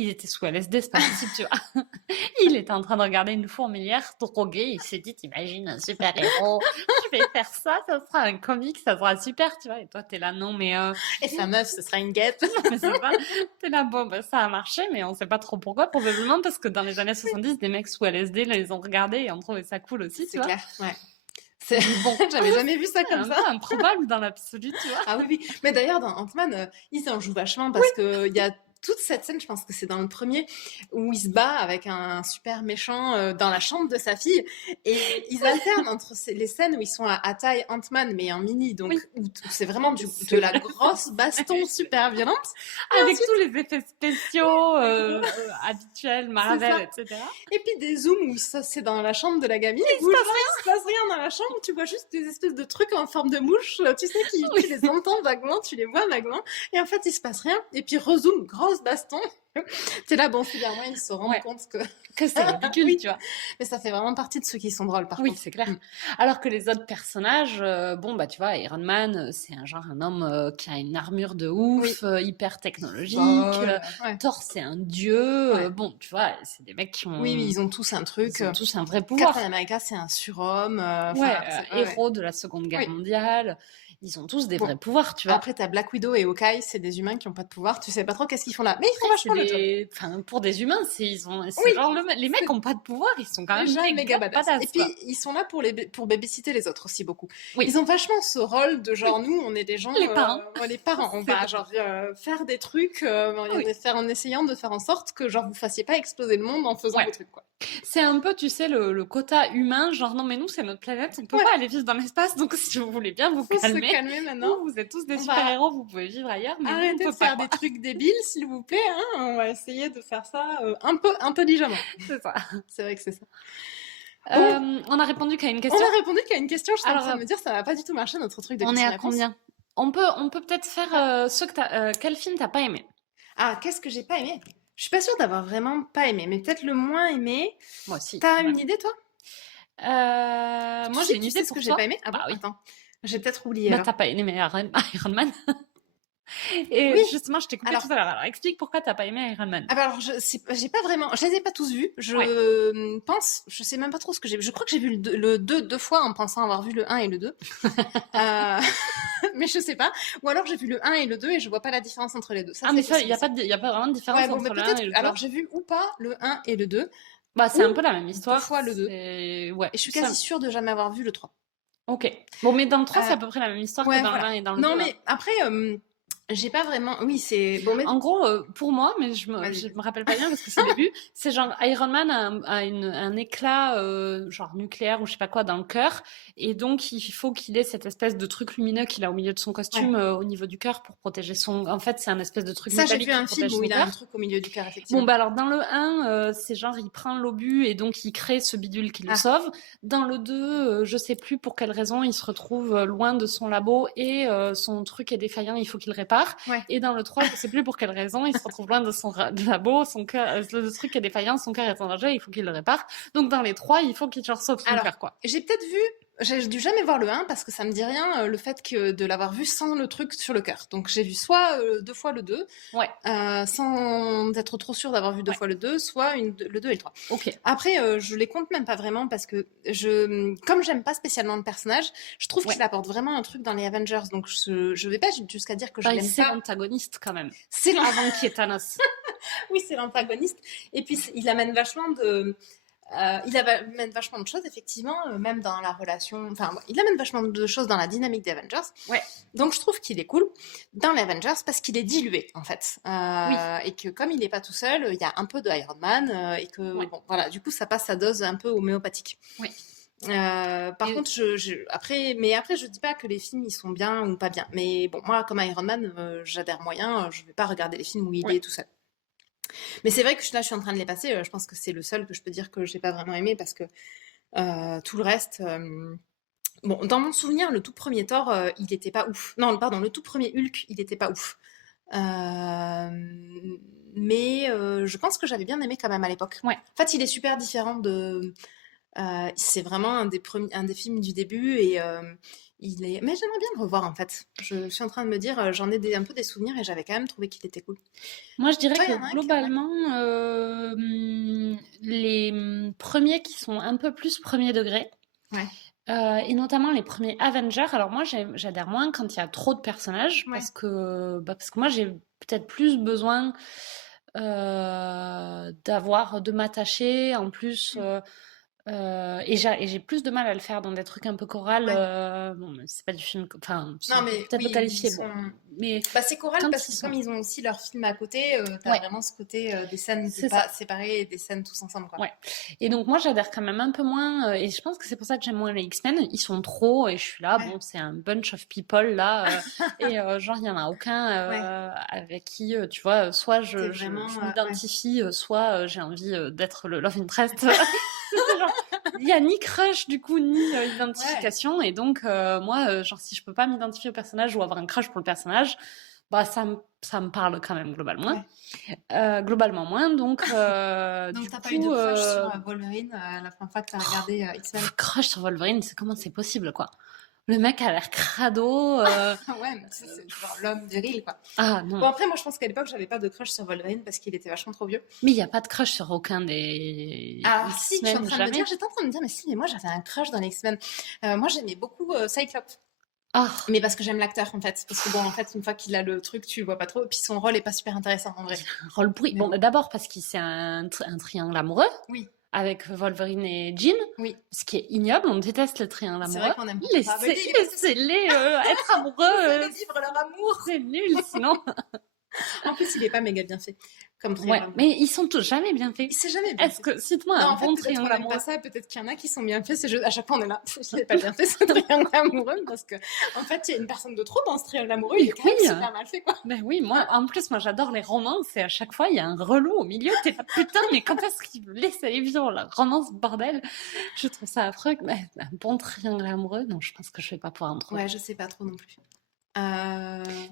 il était sous LSD, c'est pas possible, tu vois. Il était en train de regarder une fourmilière droguée, il s'est dit t'imagines un super héros, je vais faire ça sera un comic, ça sera super, tu vois, et toi t'es là non mais et sa meuf ce sera une guêpe. Non, mais c'est pas... T'es là bon bah, ça a marché mais on sait pas trop pourquoi, probablement parce que dans les années 70 des mecs sous LSD les ont regardés et ont trouvé ça cool aussi, tu vois. C'est clair, c'est bon, j'avais jamais vu ça comme ça. C'est improbable dans l'absolu, tu vois. Ah oui, mais d'ailleurs dans Ant-Man, ils en jouent vachement parce que il y a toute cette scène, je pense que c'est dans le premier, où il se bat avec un super méchant dans la chambre de sa fille, et ils alternent entre les scènes où ils sont à taille Ant-Man, mais en mini, donc où c'est vraiment de la grosse baston super violente. Avec tous les effets spéciaux habituels, Marvel, etc. Et puis des zooms où c'est dans la chambre de la gamine, il se passe rien dans la chambre, tu vois juste des espèces de trucs en forme de mouche, tu sais, tu les entends vaguement, tu les vois vaguement, et en fait il se passe rien, et puis rezoom, grosse baston. T'es là, bon, c'est bien, moi, ils se rendent compte que c'est ridicule, tu vois. Mais ça fait vraiment partie de ceux qui sont drôles, par contre. Oui, c'est clair. Alors que les autres personnages, bon, bah, tu vois, Iron Man, c'est un homme qui a une armure de ouf, hyper technologique. Thor, c'est un dieu. Bon, tu vois, c'est des mecs qui ont... Oui, ils ont tous un truc. Ils ont tous un vrai pouvoir. Captain America, c'est un surhomme. Héros de la Seconde Guerre mondiale. Ils ont tous des vrais pouvoirs, tu vois. Après, t'as Black Widow et Hawkeye, c'est des humains qui n'ont pas de pouvoir. Tu sais pas trop qu'est-ce qu'ils font là. Mais ils font vachement le job. Enfin, pour des humains, genre les mecs n'ont pas de pouvoir, ils sont quand même méga badass. Et puis, ils sont là pour babysitter les autres aussi beaucoup. Ils ont vachement ce rôle de genre, nous, on est des gens... Les parents. Les parents. On va genre faire des trucs en essayant de faire en sorte que genre vous fassiez pas exploser le monde en faisant des trucs, quoi. C'est un peu, tu sais, le quota humain, genre non mais nous c'est notre planète, on peut pas aller vivre dans l'espace, donc si vous voulez bien vous calmer. Se calmer maintenant. Vous êtes tous des super-héros, vous pouvez vivre ailleurs, mais arrêtez de faire des trucs débiles, s'il vous plaît, hein. On va essayer de faire ça un peu intelligemment. C'est ça. C'est vrai que c'est ça. On a répondu qu'à une question. On a répondu qu'à une question, je suis en train de me dire ça va pas du tout marcher notre truc de question. On est à combien? On peut peut-être faire quel film t'as pas aimé? Ah, qu'est-ce que j'ai pas aimé? Je suis pas sûre d'avoir vraiment pas aimé, mais peut-être le moins aimé. Moi aussi. T'as une idée, toi? Moi, j'ai une idée pour ce que j'ai pas aimé. Ah bon, oui. Attends, j'ai peut-être oublié. Bah, t'as pas aimé Iron Man. Et justement, je t'ai coupé tout à l'heure. Alors, explique pourquoi t'as pas aimé Iron Man. Alors, j'ai pas vraiment, je les ai pas tous vus. Je pense, je sais même pas trop ce que j'ai vu. Je crois que j'ai vu le 2 deux fois en pensant avoir vu le 1 et le 2. Mais je sais pas. Ou alors j'ai vu le 1 et le 2 et je vois pas la différence entre les deux. Ça, mais ça, il y a pas vraiment de différence entre le 1 et le 2. Alors, j'ai vu ou pas le 1 et le 2. Bah, c'est un peu la même histoire. 2 fois le 2. Ouais. Et je suis quasi sûre de jamais avoir vu le 3. Ok. Bon, mais dans le 3, c'est à peu près la même histoire que dans le 1 et dans le 2. Non, mais après, j'ai pas vraiment... Oui, c'est... Bon, mais... En gros, pour moi, mais je me rappelle pas bien parce que c'est le début, c'est genre Iron Man a un éclat genre nucléaire ou je sais pas quoi dans le cœur, et donc il faut qu'il ait cette espèce de truc lumineux qu'il a au milieu de son costume au niveau du cœur pour protéger son... En fait, c'est un espèce de truc métallique. Ça, j'ai vu un film où il a un truc au milieu du cœur, effectivement. Bon, bah alors dans le 1, c'est genre il prend l'obus et donc il crée ce bidule qui le sauve. Dans le 2, je sais plus pour quelle raison, il se retrouve loin de son labo et son truc est défaillant, il faut qu'il le répare. Et dans le 3, je sais plus pour quelle raison, il se retrouve loin de son labo, son cœur, le truc est défaillant, son cœur est en danger, il faut qu'il le répare. Donc dans les 3, il faut qu'il genre sauve son cœur, quoi. J'ai peut-être vu, j'ai dû jamais voir le 1 parce que ça me dit rien le fait de l'avoir vu sans le truc sur le cœur. Donc j'ai vu soit 2 fois le 2, sans être trop sûre d'avoir vu 2 fois le 2, soit le 2 et le 3. Ok. Après, je les compte même pas vraiment parce que comme j'aime pas spécialement le personnage, je trouve qu'il apporte vraiment un truc dans les Avengers. Donc je vais pas jusqu'à dire que je l'aime pas. C'est l'antagoniste quand même. C'est avant qu'il y ait Thanos. Oui, c'est l'antagoniste. Et puis il amène vachement de... il amène vachement de choses, effectivement, même dans la relation... Enfin, il amène vachement de choses dans la dynamique des Avengers. Donc, je trouve qu'il est cool dans les Avengers parce qu'il est dilué, en fait. Et que comme il n'est pas tout seul, il y a un peu de Iron Man et que, bon, voilà, du coup, ça passe sa dose un peu homéopathique. Par contre, après, je dis pas que les films, ils sont bien ou pas bien. Mais bon, moi, comme Iron Man, j'adhère moyen. Je vais pas regarder les films où il est tout seul. Mais c'est vrai que là, je suis en train de les passer. Je pense que c'est le seul que je peux dire que j'ai pas vraiment aimé parce que tout le reste. Bon, dans mon souvenir, le tout premier Thor, il était pas ouf. Non, pardon, le tout premier Hulk, il était pas ouf. Mais je pense que j'avais bien aimé quand même à l'époque. En fait, il est super différent de. C'est vraiment un des films du début et. Mais j'aimerais bien le revoir en fait. Je suis en train de me dire, j'en ai un peu des souvenirs et j'avais quand même trouvé qu'il était cool. Moi, je dirais que globalement, les premiers qui sont un peu plus premier degré, et notamment les premiers Avengers. Alors moi, j'adhère moins quand il y a trop de personnages parce que moi, j'ai peut-être plus besoin de m'attacher. En plus. Et j'ai plus de mal à le faire dans des trucs un peu chorales. Ouais. Bon, mais c'est pas du film. Enfin, Non, on peut mais peut-être le oui, ils qualifier. sont. Bon, mais Bah, c'est choral quand parce ils que sont. comme ils ont aussi leur film à côté, t'as Ouais, vraiment ce côté des scènes c'est pas ça. séparées et des scènes tous ensemble, quoi. Ouais. Et donc, moi, j'adhère quand même un peu moins. Et je pense que c'est pour ça que j'aime moins les X-Men. Ils sont trop. Et je suis là, Ouais, bon, c'est un bunch of people, là. Et genre, il y en a aucun ouais. avec qui, tu vois, soit T'es vraiment. je Ouais. m'identifie, soit j'ai envie d'être le love interest. C'est genre, il n'y a ni crush du coup, ni Ouais. identification. Et donc, moi, genre, si je peux pas m'identifier au personnage ou avoir un crush pour le personnage, bah, ça me parle quand même Ouais. globalement moins. Donc, Donc, du t'as pas eu de coup, crush sur Wolverine la première fois que t'as regardé X-Men? crush sur Wolverine, comment c'est possible, quoi? Le mec a l'air crado. Ouais, mais ça, c'est genre l'homme viril, quoi. Ah Bon, non. après, moi, je pense qu'à l'époque, j'avais pas de crush sur Wolverine parce qu'il était vachement trop vieux. Mais il n'y a pas de crush sur aucun des Alors, si, je suis en X-Men, train de me dire, jamais. j'étais en train de me dire, mais si, mais moi, j'avais un crush dans les X-Men. Moi, j'aimais beaucoup Cyclope. Ah, Mais parce que j'aime l'acteur, en fait. Parce que bon, en fait, une fois qu'il a le truc, tu le vois pas trop. Et puis son rôle est pas super intéressant, en vrai. un rôle pourri. Mais Bon, bon. bah, d'abord parce qu'il c'est un triangle amoureux Oui, avec Wolverine et Jean, oui. ce qui est ignoble. On déteste le triangle C'est vrai amoureux. qu'on aime beaucoup pas. Mais lui, Laissez-les être amoureux. laissez-les vivre leur amour. C'est nul, sinon. En plus, il est pas méga bien fait comme Ouais, triangle amoureux. mais ils sont tous jamais bien faits. Il s'est jamais bien Est-ce fait. que, cite-moi Non, un en fait, bon peut-être qu'on triangle n'aime pas amoureux. ça, peut-être qu'il y en a qui sont bien faits. C'est juste, à chaque fois, on est là, je l'ai pas bien fait ce triangle amoureux parce que, en fait, il y a une personne de trop dans ce triangle amoureux, il est quand même super mal fait, quoi. Ben oui, en plus, moi, j'adore les romances et à chaque fois, il y a un relou au milieu. T'es là, putain, mais quand est-ce qu'il me laisse aller vivre la romance, bordel? Je trouve ça affreux. Mais un bon triangle amoureux, non, je pense que je vais pas pouvoir en trouver. Ouais, je sais pas trop non plus.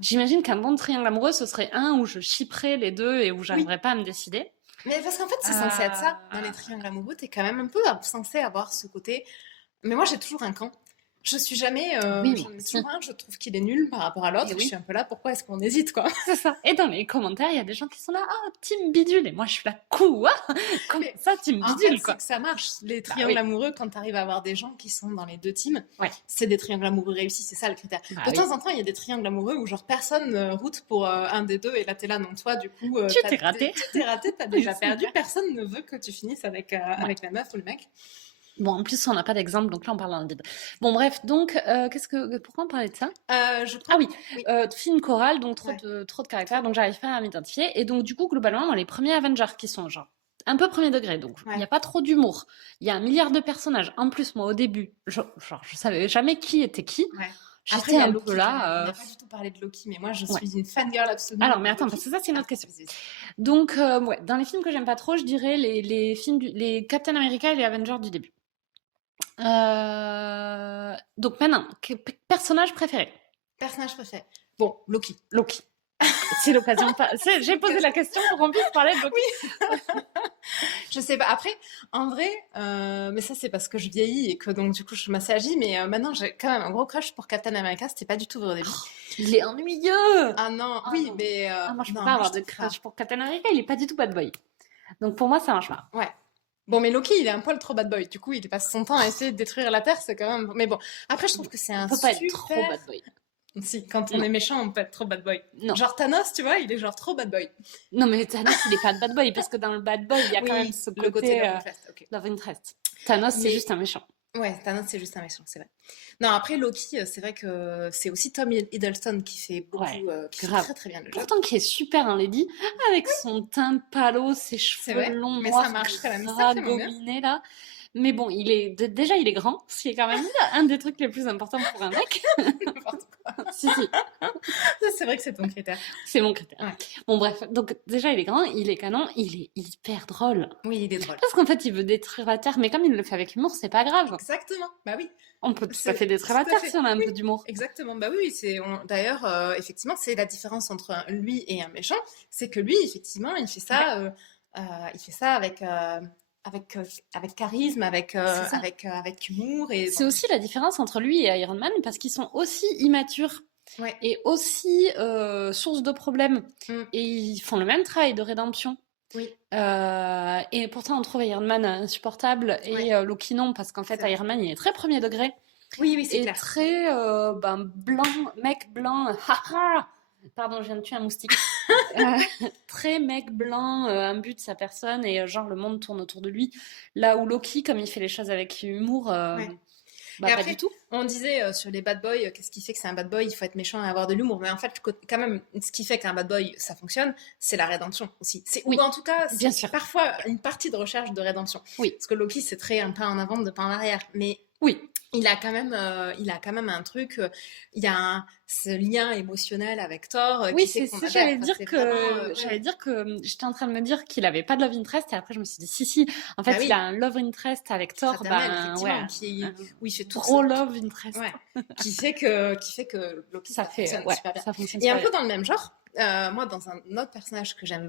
J'imagine qu'un bon triangle amoureux, ce serait un où je chipperais les deux et où j'arriverais pas à me décider. Mais parce qu'en fait, c'est censé être ça. Dans les triangles amoureux, t'es quand même un peu censé avoir ce côté. Mais moi, j'ai toujours un camp. Je suis jamais. Oui, J'en moi ai aussi. toujours un, je trouve qu'il est nul par rapport à l'autre. Et Je oui. suis un peu là, pourquoi est-ce qu'on hésite, quoi? C'est ça. Et dans les commentaires, il y a des gens qui sont là, ah, team bidule. Et moi, je suis là, quoi? Comment Mais ça, team En bidule, fait, quoi? c'est que ça marche. Les Bah triangles oui. amoureux, quand t'arrives à avoir des gens qui sont dans les deux teams, Ouais. c'est des triangles amoureux réussis, c'est ça le critère. Bah De oui. temps en temps, il y a des triangles amoureux où genre personne route pour un des deux et là t'es là, non, toi, du coup, Tu t'es raté. Tu t'es raté, t'as déjà C'est perdu, clair. personne ne veut que tu finisses avec, avec la meuf ou le mec. Bon, en plus, on n'a pas d'exemple, donc là, on parle dans le vide. Bon, bref, donc, pourquoi on parlait de ça? Je crois. Ah oui, Oui. film choral, donc trop Ouais. de caractères, donc j'arrive pas à m'identifier. Et donc, du coup, globalement, dans les premiers Avengers qui sont genre un peu premier degré, donc il n'y a Ouais. pas trop d'humour. Il y a un milliard de personnages. En plus, moi, au début, je savais jamais qui était qui. Ouais. J'étais Après, il y a un Loki. peu On là. n'a pas du tout parlé de Loki, mais moi, je Ouais. suis une fangirl absolue. Alors, mais de attends, Loki. parce que ça, c'est une autre question. Vas-y. Donc, ouais, dans les films que j'aime pas trop, je dirais les films, les Captain America et les Avengers du début. Donc maintenant, personnage préféré? Personnage préféré. Bon, Loki. Loki. C'est l'occasion. J'ai posé la question pour qu'on puisse parler de Loki. Je sais pas. Après, en vrai, mais ça c'est parce que je vieillis et que donc du coup je m'assagis. Mais maintenant j'ai quand même un gros crush pour Captain America. C'était pas du tout vrai au début. Il est ennuyeux. Ah non, Ah oui, non. mais Moi, je peux non, pas avoir je de trouve pas. crush pour Captain America. Il est pas du tout bad boy. Donc pour moi, ça marche pas. Ouais. Bon, mais Loki, il est un poil trop bad boy. Du coup, il passe son temps à essayer de détruire la Terre. C'est quand même. Mais bon, après, je trouve que c'est un On peut pas super. être trop bad boy. Si, quand on Non. est méchant, on peut être trop bad boy. Non. Genre Thanos, tu vois, il est genre trop bad boy. Non, mais Thanos, il est pas de bad boy parce que dans le bad boy, il y a Oui, quand même ce le côté côté Love Interest, ok. love interest. Thanos, c'est Mais- juste un méchant. Ouais, Thanos, c'est juste un méchant, c'est vrai. Non, après, Loki, c'est vrai que c'est aussi Tom Hiddleston qui fait beaucoup, Ouais, qui fait grave. très très bien le jeu. Pourtant, qui est super un lady, avec son teint palo, ses cheveux vrai, longs, mais noirs, ça marche quand même gras, sacrément bien. gominés, là. Mais bon, déjà, il est grand, ce qui est quand même un des trucs les plus importants pour un mec. N'importe quoi. Si, si, Ça, c'est vrai que c'est ton critère. c'est mon critère. Ouais. Bon, bref, donc déjà, il est grand, il est canon, il est hyper drôle. Oui, il est drôle. Parce qu'en fait, il veut détruire la Terre, mais comme il le fait avec humour, c'est pas grave. Exactement, bah oui. On peut tout C'est- à fait détruire la tout à Terre fait. si on a un Oui. peu d'humour. Exactement, bah oui, d'ailleurs, effectivement, c'est la différence entre lui et un méchant, c'est que lui, effectivement, il fait ça avec charisme, C'est ça. avec humour et C'est aussi la différence entre lui et Iron Man parce qu'ils sont aussi immatures ouais. et aussi source de problèmes. Mm. Et ils font le même travail de rédemption. Oui. Et pourtant, on trouve Iron Man insupportable et Ouais. Loki non, parce qu'en fait, C'est vrai. Iron Man, il est très premier degré Oui, c'est et clair. très blanc, mec blanc. Haha. Pardon, je viens de tuer un moustique. Très mec blanc, imbu de sa personne et genre le monde tourne autour de lui. Là où Loki, comme il fait les choses avec humour, Ouais. bah Et pas après, du tout. on disait sur les bad boys, qu'est-ce qui fait que c'est un bad boy? Il faut être méchant et avoir de l'humour. Mais en fait, quand même, ce qui fait qu'un bad boy, ça fonctionne, c'est la rédemption aussi. Ou Oui, en tout cas, bien c'est sûr. parfois une partie de recherche de rédemption. Oui, Parce que Loki, c'est très un pas en avant, deux pas en arrière. Mais oui. il a quand même un truc, il y a ce lien émotionnel avec Thor Oui, qui fait c'est qu'on ça, adhère. Enfin, c'est vraiment, j'allais dire que j'étais en train de me dire qu'il avait pas de love interest et après je me suis dit si, en bah fait, il oui, a un love interest avec Thor, fraternel, ben ouais, effectivement, un où il fait tout gros love interest. ouais, qui fait que Loki, Ça ça fait, fonctionne ouais, super bien. ça fonctionne Et un super peu bien. dans le même genre, moi, dans un autre personnage que j'aime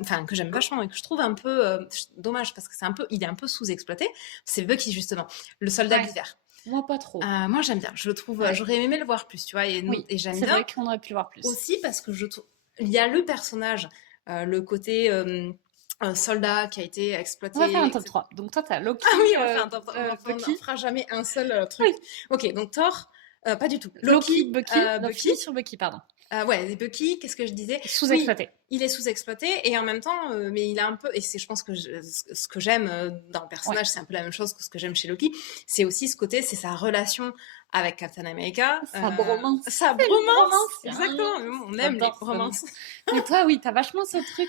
enfin, que j'aime vachement et que je trouve un peu dommage parce que il est un peu sous-exploité, c'est Bucky, justement, le soldat de Ouais, l'hiver. moi pas trop. Moi, j'aime bien. Je le trouve, Ouais. j'aurais aimé le voir plus, tu vois, Oui, et j'aime c'est bien vrai qu'on aurait pu le voir plus. aussi parce que je trouve, il y a le personnage, le côté soldat qui a été On va faire exploité, un top etc. 3. Donc toi, t'as Loki, Ah oui, on fait un top, on Bucky. fera jamais un seul truc. Oui, Ok, donc Thor, pas du tout. Loki, Loki, Bucky. Non, Bucky. finis sur Bucky, pardon. Ouais, Bucky, qu'est-ce que je disais? Oui, Sous-exploité. il est sous-exploité et en même temps, mais il a un peu, et c'est, je pense que ce que j'aime dans le Ouais. personnage, c'est un peu la même chose que ce que j'aime chez Loki, c'est aussi ce côté, c'est sa relation avec Captain America. Sa bromance. Sa C'est une bromance, bromance. exactement. Mais bon, on aime les J'adore ce nom. bromances. Mais toi, oui, t'as vachement ce truc.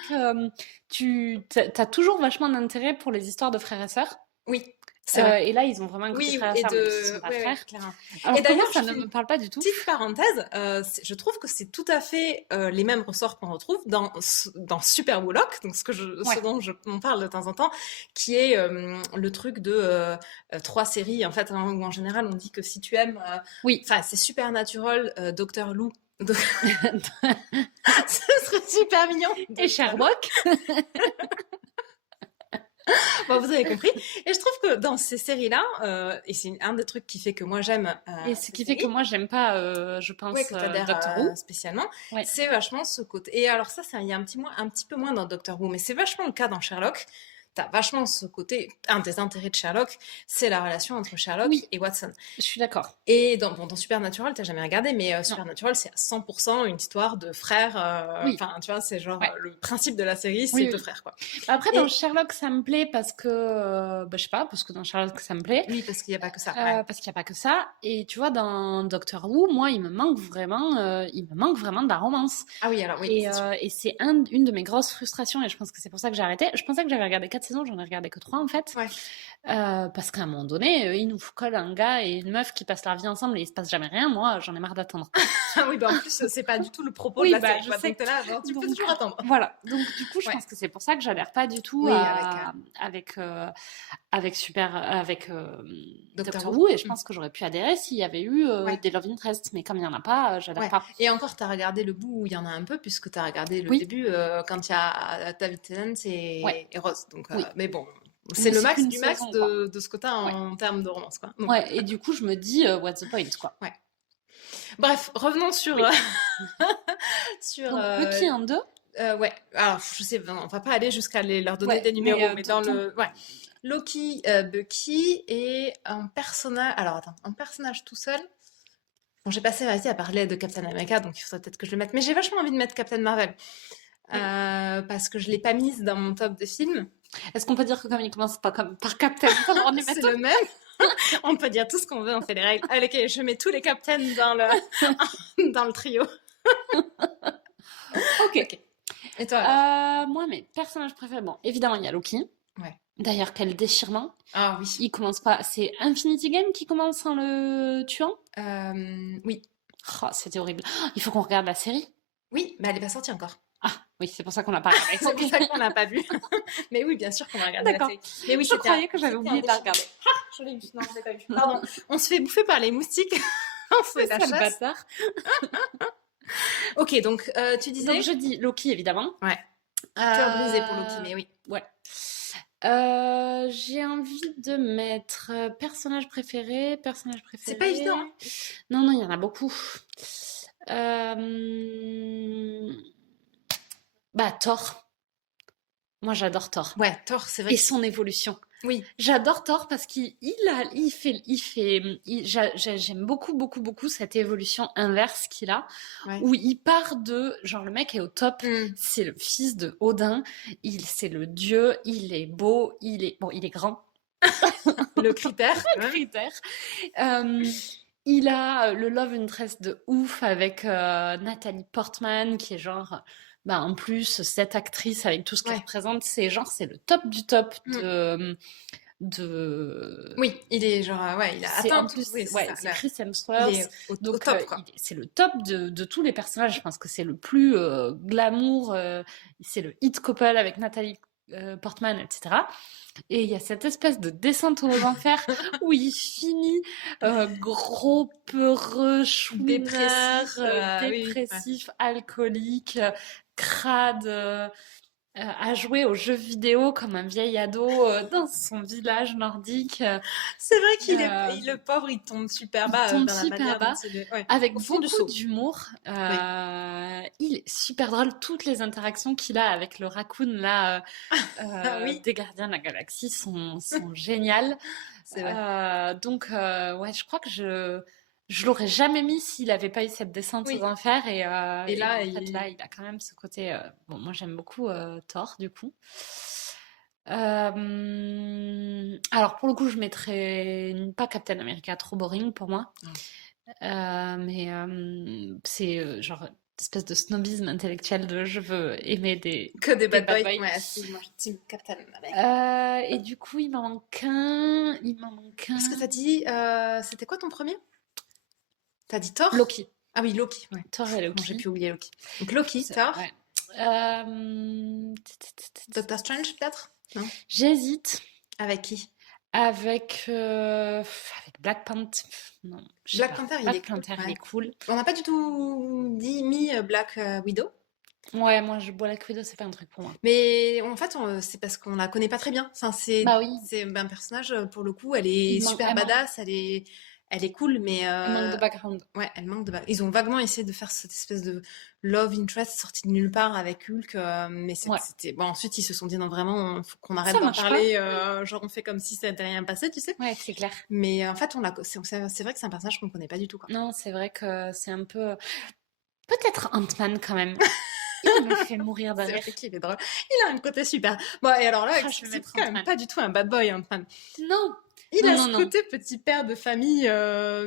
T'as toujours vachement d'intérêt pour les histoires de frères et sœurs. Oui, c'est vrai. Et là, ils ont vraiment un côté Oui, frères et et sœurs, même s'ils de... sont pas Ouais, ouais, frères. clairement. Et Alors que moi, d'ailleurs, ça je ne fais me une parle pas du tout. petite parenthèse, je trouve que c'est tout à fait les mêmes ressorts qu'on retrouve dans Super Bullock, donc ce Ouais. dont on parle de temps en temps, qui est le truc de 3 séries, en fait, hein, où en général on dit que si tu aimes, Oui. enfin c'est Supernatural, Doctor Who, ce serait super mignon. Et Sherlock. Bon, vous avez compris. Et je trouve que dans ces séries-là, et c'est un des trucs qui fait que moi j'aime Et ce ces qui fait que séries, moi, j'aime pas, je ouais, pense, que tu adhères Doctor Who. spécialement, Ouais. c'est vachement ce côté. Et alors ça, il y a un petit peu moins dans Doctor Who, mais c'est vachement le cas dans Sherlock. T'as vachement ce côté. Un des intérêts de Sherlock, c'est la relation entre Sherlock Oui, et Watson. je suis d'accord. Et dans Supernatural, t'as jamais regardé, mais Non. Supernatural, c'est à 100% une histoire de frères. Oui. Enfin, tu vois, c'est genre Ouais. le principe de la série, c'est Oui, deux oui. frères, quoi. Après, dans Et Sherlock, ça me plaît parce que, je sais pas, parce que dans Sherlock, ça me plaît. oui, parce qu'il n'y a pas que ça. Ouais. Parce qu'il n'y a pas que ça. Et tu vois, dans Doctor Who, moi, il me manque vraiment de la romance. Ah oui, alors oui, Et, c'est sûr. et c'est une de mes grosses frustrations, et je pense que c'est pour ça que j'ai arrêté. Je pensais que j'avais regardé 4 saisons, j'en ai regardé que 3 en fait. Ouais. Parce qu'à un moment donné, ils nous collent un gars et une meuf qui passent leur vie ensemble et il se passe jamais rien. Moi, j'en ai marre d'attendre. Ah oui, bah en plus, c'est pas du tout le propos de Oui, la bah, série, je quoi. sais. Donc t'es là, genre, tu peux Donc, toujours attendre. voilà. Donc, du coup, je Ouais. pense que c'est pour ça que j'adhère pas du tout Oui, avec Doctor Doctor Who. Who, et je pense que j'aurais pu adhérer s'il y avait eu Ouais. des love interest, mais comme il y en a pas, j'adhère Ouais. pas. Et encore, t'as regardé le bout où il y en a un peu, puisque t'as regardé le Oui, début quand il y a David Tennant ouais, et Rose. Donc, oui. mais bon, c'est Mais le c'est max qu'une du max saison, quoi. de ce que t'as Ouais. en termes de romance, quoi. Donc, Ouais, et du coup, je me dis, what's the point, quoi. ouais. Bref, revenons sur, Oui. sur Donc, Bucky en 2. ouais, alors je sais, on va pas aller jusqu'à leur donner Ouais, des numéros, mais mais dans le. Ouais. Loki, Bucky et un personnage. Alors attends, un personnage tout seul. Bon, j'ai passé ma vie à parler de Captain America, donc il faudrait peut-être que je le mette. Mais j'ai vachement envie de mettre Captain Marvel. Oui. Parce que je l'ai pas mise dans mon top de films. Est-ce qu'on peut dire que comme il commence pas comme par Captain, ça le rend C'est le même. On peut dire tout ce qu'on veut, on fait les règles. Allez, ok, je mets tous les Captains dans le trio. Ok. Ok. Et toi alors Moi, mes personnages préférés, bon, évidemment, il y a Loki. Ouais. D'ailleurs, quel déchirement. Ah oui. Il commence pas. C'est Infinity Game qui commence en le tuant. Oui. Oh, c'était horrible. Il faut qu'on regarde la série. Oui, mais elle n'est pas sortie encore. Ah, oui, c'est pour ça qu'on l'a pas regardé. C'est pour ça qu'on l'a pas vu. Mais oui, bien sûr qu'on va regarder la D'accord. série. Mais oui, Je croyais que j'avais oublié de la regarder. Je l'ai vu. Non, je l'ai pas vu. Pardon. On se fait bouffer par les moustiques. On fait la C'est le chasse. bâtard. Ok, donc tu disais. Donc je dis Loki, évidemment. Ouais. Cœur brisé pour Loki, mais oui. Ouais. J'ai envie de mettre personnage préféré. C'est pas évident. Hein. Non, il y en a beaucoup. Thor. Moi, j'adore Thor. Ouais, Thor, c'est vrai. Et son évolution. Oui. J'adore Thor parce j'aime beaucoup, beaucoup, beaucoup cette évolution inverse qu'il a, où il part de, genre, le mec est au top, c'est le fils de Odin, c'est le dieu, il est beau, il est grand. Le critère. Il a le love interest de ouf avec Nathalie Portman, qui est genre, en plus, cette actrice avec tout ce qu'elle représente, c'est le top du top de... Oui, il est genre, il a atteint. En plus, c'est Chris Hemsworth. Il est au top, quoi. C'est le top de tous les personnages. Je pense que c'est le plus glamour. C'est le hit couple avec Nathalie Portman, etc. Et il y a cette espèce de descente aux enfers où il finit gros, peureux, chouineur, dépressif, alcoolique, crade, à jouer aux jeux vidéo comme un vieil ado dans son village nordique. C'est vrai qu'il le pauvre, il tombe super bas. Il tombe super bas, avec beaucoup d'humour. Il est super drôle. Toutes les interactions qu'il a avec le raccoon là, des Gardiens de la Galaxie sont géniales. C'est vrai. Donc, je crois que je l'aurais jamais mis s'il n'avait pas eu cette descente aux enfers. Et là, il a quand même ce côté... moi, j'aime beaucoup Thor, du coup. Alors, pour le coup, je mettrais pas Captain America, trop boring pour moi. Mais c'est genre une espèce de snobisme intellectuel de je veux aimer que des bad boys. Ouais, moi, je team Captain America. Et du coup, il m'en manque un. Qu'est-ce que t'as dit c'était quoi ton premier? T'as dit Thor? Loki. Ah oui, Loki. Ouais. Thor et Loki. Bon, j'ai pu oublier Loki. Donc Loki, Thor. Ouais. Doctor Strange, peut-être? Non. J'hésite. Avec qui? Avec Black Panther. Non. Black Panther, il est cool. On n'a pas du tout mis Black Widow. Ouais, moi, Black Widow, c'est pas un truc pour moi. Mais en fait, c'est parce qu'on la connaît pas très bien. Enfin, c'est un personnage, pour le coup, elle est super badass, elle est cool, mais... Elle manque de background. Ouais, elle manque de background. Ils ont vaguement essayé de faire cette espèce de love interest sorti de nulle part avec Hulk, mais c'était... Bon, ensuite, ils se sont dit, non, vraiment, faut qu'on arrête d'en parler, genre on fait comme si ça n'était rien passé, tu sais. Ouais, c'est clair. Mais en fait, c'est vrai que c'est un personnage qu'on connaît pas du tout, quoi. Non, c'est vrai que c'est un peu... Peut-être Ant-Man, quand même. Il me fait mourir de rire. C'est vrai qu'il est drôle. Il a un côté super. Bon, et alors là, je vais mettre quand même pas du tout un bad boy, Ant-Man. Non. Il a ce côté petit père de famille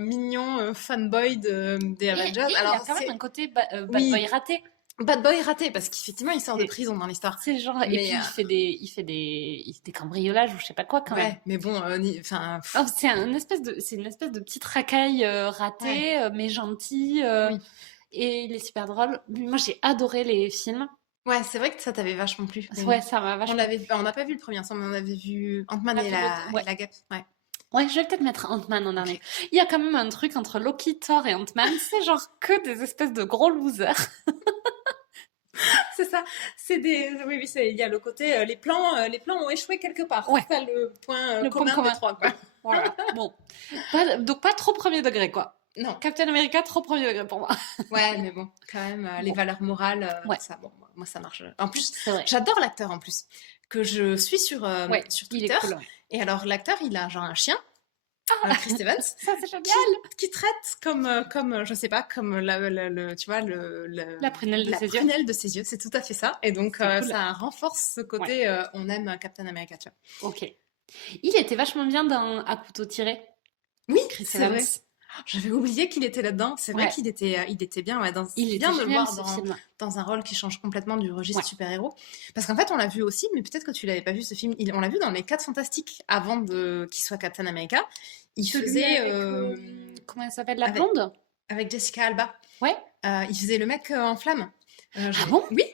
mignon, fanboy des Avengers. Alors, il a quand même un côté bad boy raté. Bad boy raté, parce qu'effectivement, il sort de prison dans l'histoire. C'est genre, et puis il fait des cambriolages ou je sais pas quoi quand même. Ouais, mais bon, enfin. C'est une espèce de petite racaille ratée, mais gentille. Et il est super drôle. Moi, j'ai adoré les films. Ouais, c'est vrai que ça t'avait vachement plu. Ouais, ça m'a vachement plu. On n'a pas vu le premier ensemble, mais on avait vu Ant-Man et la guêpe. Ouais, je vais peut-être mettre Ant-Man en dernier. Il y a quand même un truc entre Loki, Thor et Ant-Man, c'est genre que des espèces de gros losers. C'est ça. Oui, il y a le côté les plans ont échoué quelque part. Ouais. C'est ça le point commun des trois, quoi. Voilà. Bon. Donc pas trop premier degré, quoi. Non. Captain America, trop premier degré pour moi. Ouais, mais bon, quand même, les valeurs morales, ça, bon, moi, ça marche. En plus, j'adore l'acteur, en plus, que je suis sur Twitter. Il est cool, Et alors, l'acteur, il a genre un chien, Chris Evans, ça c'est génial, qui traite comme je sais pas, comme tu vois, la prunelle de ses yeux. La prunelle de ses yeux, c'est tout à fait ça. Et donc, ça renforce ce côté, on aime Captain America, tu vois. Ok. Il était vachement bien dans À couteau tiré. Oui, Chris Evans. Vrai. J'avais oublié qu'il était là-dedans. C'est vrai qu'il était bien. Ouais, il vient de le voir dans un rôle qui change complètement du registre super-héros. Parce qu'en fait, on l'a vu aussi, mais peut-être que tu l'avais pas vu ce film. On l'a vu dans Les 4 Fantastiques avant qu'il soit Captain America. Il faisait comment elle s'appelle, la blonde avec Jessica Alba. Ouais. Il faisait le mec en flamme. Ah bon? Oui.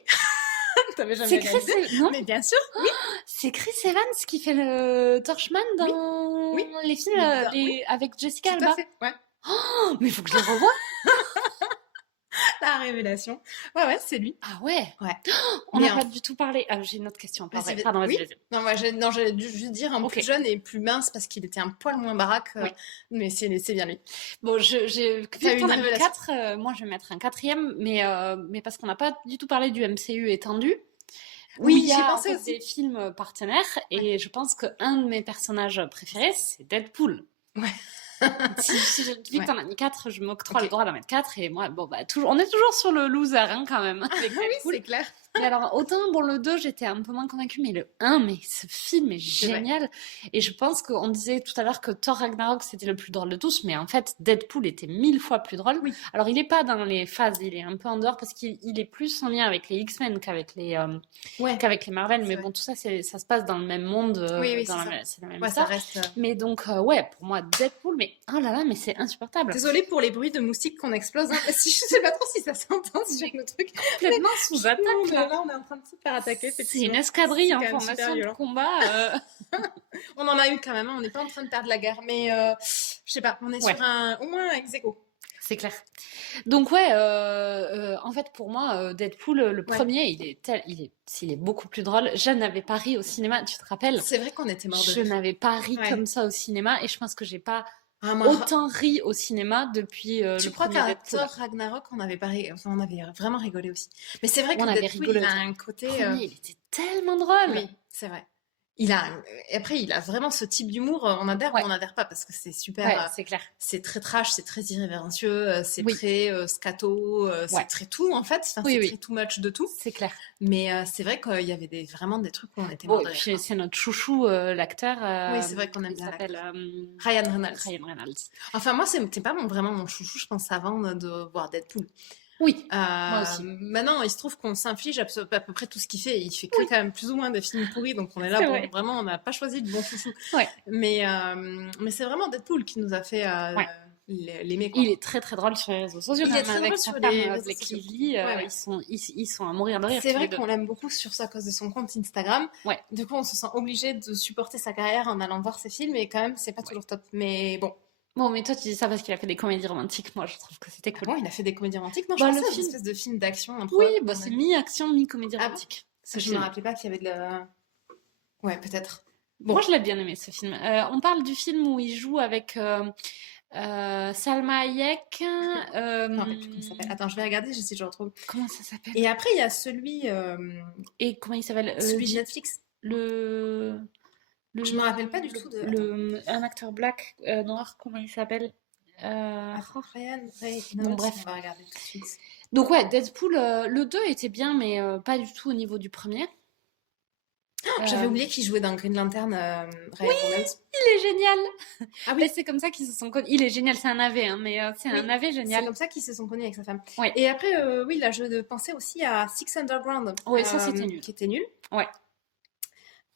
T'avais jamais regardé? Non. Mais bien sûr, oui. C'est Chris Evans qui fait le Torchman dans les films avec Jessica Alba. Tout à fait, ouais. Oh, mais il faut que je le revoie. La révélation. Ouais, c'est lui. Ah ouais. Ouais. On n'a pas du tout parlé. Ah, j'ai une autre question. Pardon, vas-y. Non, j'allais juste dire un plus jeune et plus mince parce qu'il était un poil moins baraque. Mais c'est bien lui. Bon, j'ai vu ton ami 4. Moi, je vais mettre un 4e, mais parce qu'on n'a pas du tout parlé du MCU étendu. où il Oui, y j'y a en pensais fait aussi. des films partenaires, Ouais. et je pense qu'un de mes personnages préférés, c'est Deadpool. Ouais. Vu que Ouais. t'en as mis 4, je m'octroie le Ok. droit d'en mettre 4. Et moi, bon, bah, toujours, on est toujours sur le loser, hein, quand même, avec Oui, Deadpool. c'est clair. Mais alors, autant, bon, le 2, j'étais un peu moins convaincue, mais le 1, mais ce film est C'est vrai. génial. Et je pense qu'on disait tout à l'heure que Thor Ragnarok, c'était le plus drôle de tous, mais en fait, Deadpool était 1000 fois plus drôle. Oui. Alors, il est pas dans les phases, il est un peu en dehors, parce qu'il est plus en lien avec les X-Men Ouais. qu'avec les Marvel. C'est Mais vrai. bon, tout ça, ça se passe dans le même monde, Oui, oui, c'est ça. c'est la même Ouais, ça histoire. reste. Mais donc, ouais, pour moi, Deadpool, mais oh là là, mais c'est insupportable. Désolée pour les bruits de moustiques qu'on explose. Hein. Je sais pas trop si ça s'entend sur le truc. Complètement sous attaque, là. Là, on est en train de se faire attaquer. C'est une Effectivement. escadrille C'est en quand même super formation de violent. combat. On en a eu quand même. Hein. On n'est pas en train de perdre la guerre, mais je sais pas. On est Ouais. sur au moins un ex-aequo. C'est clair. Donc ouais, en fait pour moi, Deadpool, le Ouais. premier, il est beaucoup plus drôle. Je n'avais pas ri au cinéma, tu te rappelles? C'est vrai qu'on était morts de Je rire. n'avais pas ri Ouais. comme ça au cinéma, et je pense que j'ai pas Ah, moi, autant ri au cinéma depuis tu le crois premier qu'à Deadpool. Thor Ragnarok, on avait on avait vraiment rigolé aussi. Mais c'est vrai On que avait Deadpool, rigolé il au a un côté. premier, il était tellement drôle. Oui, c'est vrai. Et après, il a vraiment ce type d'humour. On adhère Ouais. ou on n'adhère pas parce que c'est super. Ouais, c'est clair. C'est très trash, c'est très irrévérencieux, c'est Oui. très scato, Ouais. c'est très tout en fait. Enfin, Oui, c'est oui. très too much de tout. C'est clair. Mais c'est vrai qu'il y avait vraiment des trucs où on était Bon, morts et de rire. puis Quoi. c'est notre chouchou, l'acteur. Oui, c'est vrai qu'on aime Comment il bien s'appelle Ryan Reynolds. Ryan Reynolds. Enfin, moi, c'était pas vraiment mon chouchou, je pense, avant de voir Deadpool. Oui, moi aussi. Maintenant, il se trouve qu'on s'inflige à peu près tout ce qu'il fait. Il fait que Oui. quand même plus ou moins des films pourris, donc on est là, C'est bon, vrai. vraiment, on n'a pas choisi de bon chouchou. Ouais. Mais c'est vraiment Deadpool qui nous a fait Ouais. l'aimer. Quoi. Il est très très drôle sur les réseaux sociaux. Il quand est même, très avec drôle sa sur femme les réseaux Blake sociaux. Lively, Ouais, ouais. ils sont à mourir de rire. C'est tous vrai les deux. qu'on l'aime beaucoup sur ça à cause de son compte Instagram. Ouais. Du coup, on se sent obligé de supporter sa carrière en allant voir ses films, et quand même, c'est pas toujours top. Mais bon. Bon, mais toi tu dis ça parce qu'il a fait des comédies romantiques. Moi je trouve que c'était cool. Bon, il a fait des comédies romantiques. Non, je Bah, pensais le à une film- espèce de film d'action. Oui, bah, c'est mi-action, mi-comédie Ah bon romantique. ce Je me film. rappelais pas qu'il y avait de la. Ouais, peut-être. Bon. Moi je l'ai bien aimé ce film. On parle du film où il joue avec Salma Hayek. Je me rappelle plus comment ça s'appelle. Attends, je vais regarder si je retrouve. Comment ça s'appelle? Et après, il y a celui. Et comment il s'appelle? Celui de Netflix. Je me rappelle pas du tout de. Un acteur black, noir, comment il s'appelle? Ryan Bon, bref. On va regarder tout de suite. Donc ouais, Deadpool, le 2 était bien, mais pas du tout au niveau du premier. J'avais oublié qu'il jouait dans Green Lantern, Ryan Reynolds. Il est génial. Ah Mais oui, c'est comme ça qu'ils se sont connus. Il est génial, c'est un AV, hein, mais c'est Oui, un AV c'est génial. comme ça qu'ils se sont connus avec sa femme. Ouais. Et après, oui, là, je pensais aussi à Six Underground. Ouais, ça, c'était nul. Qui était nul. Ouais.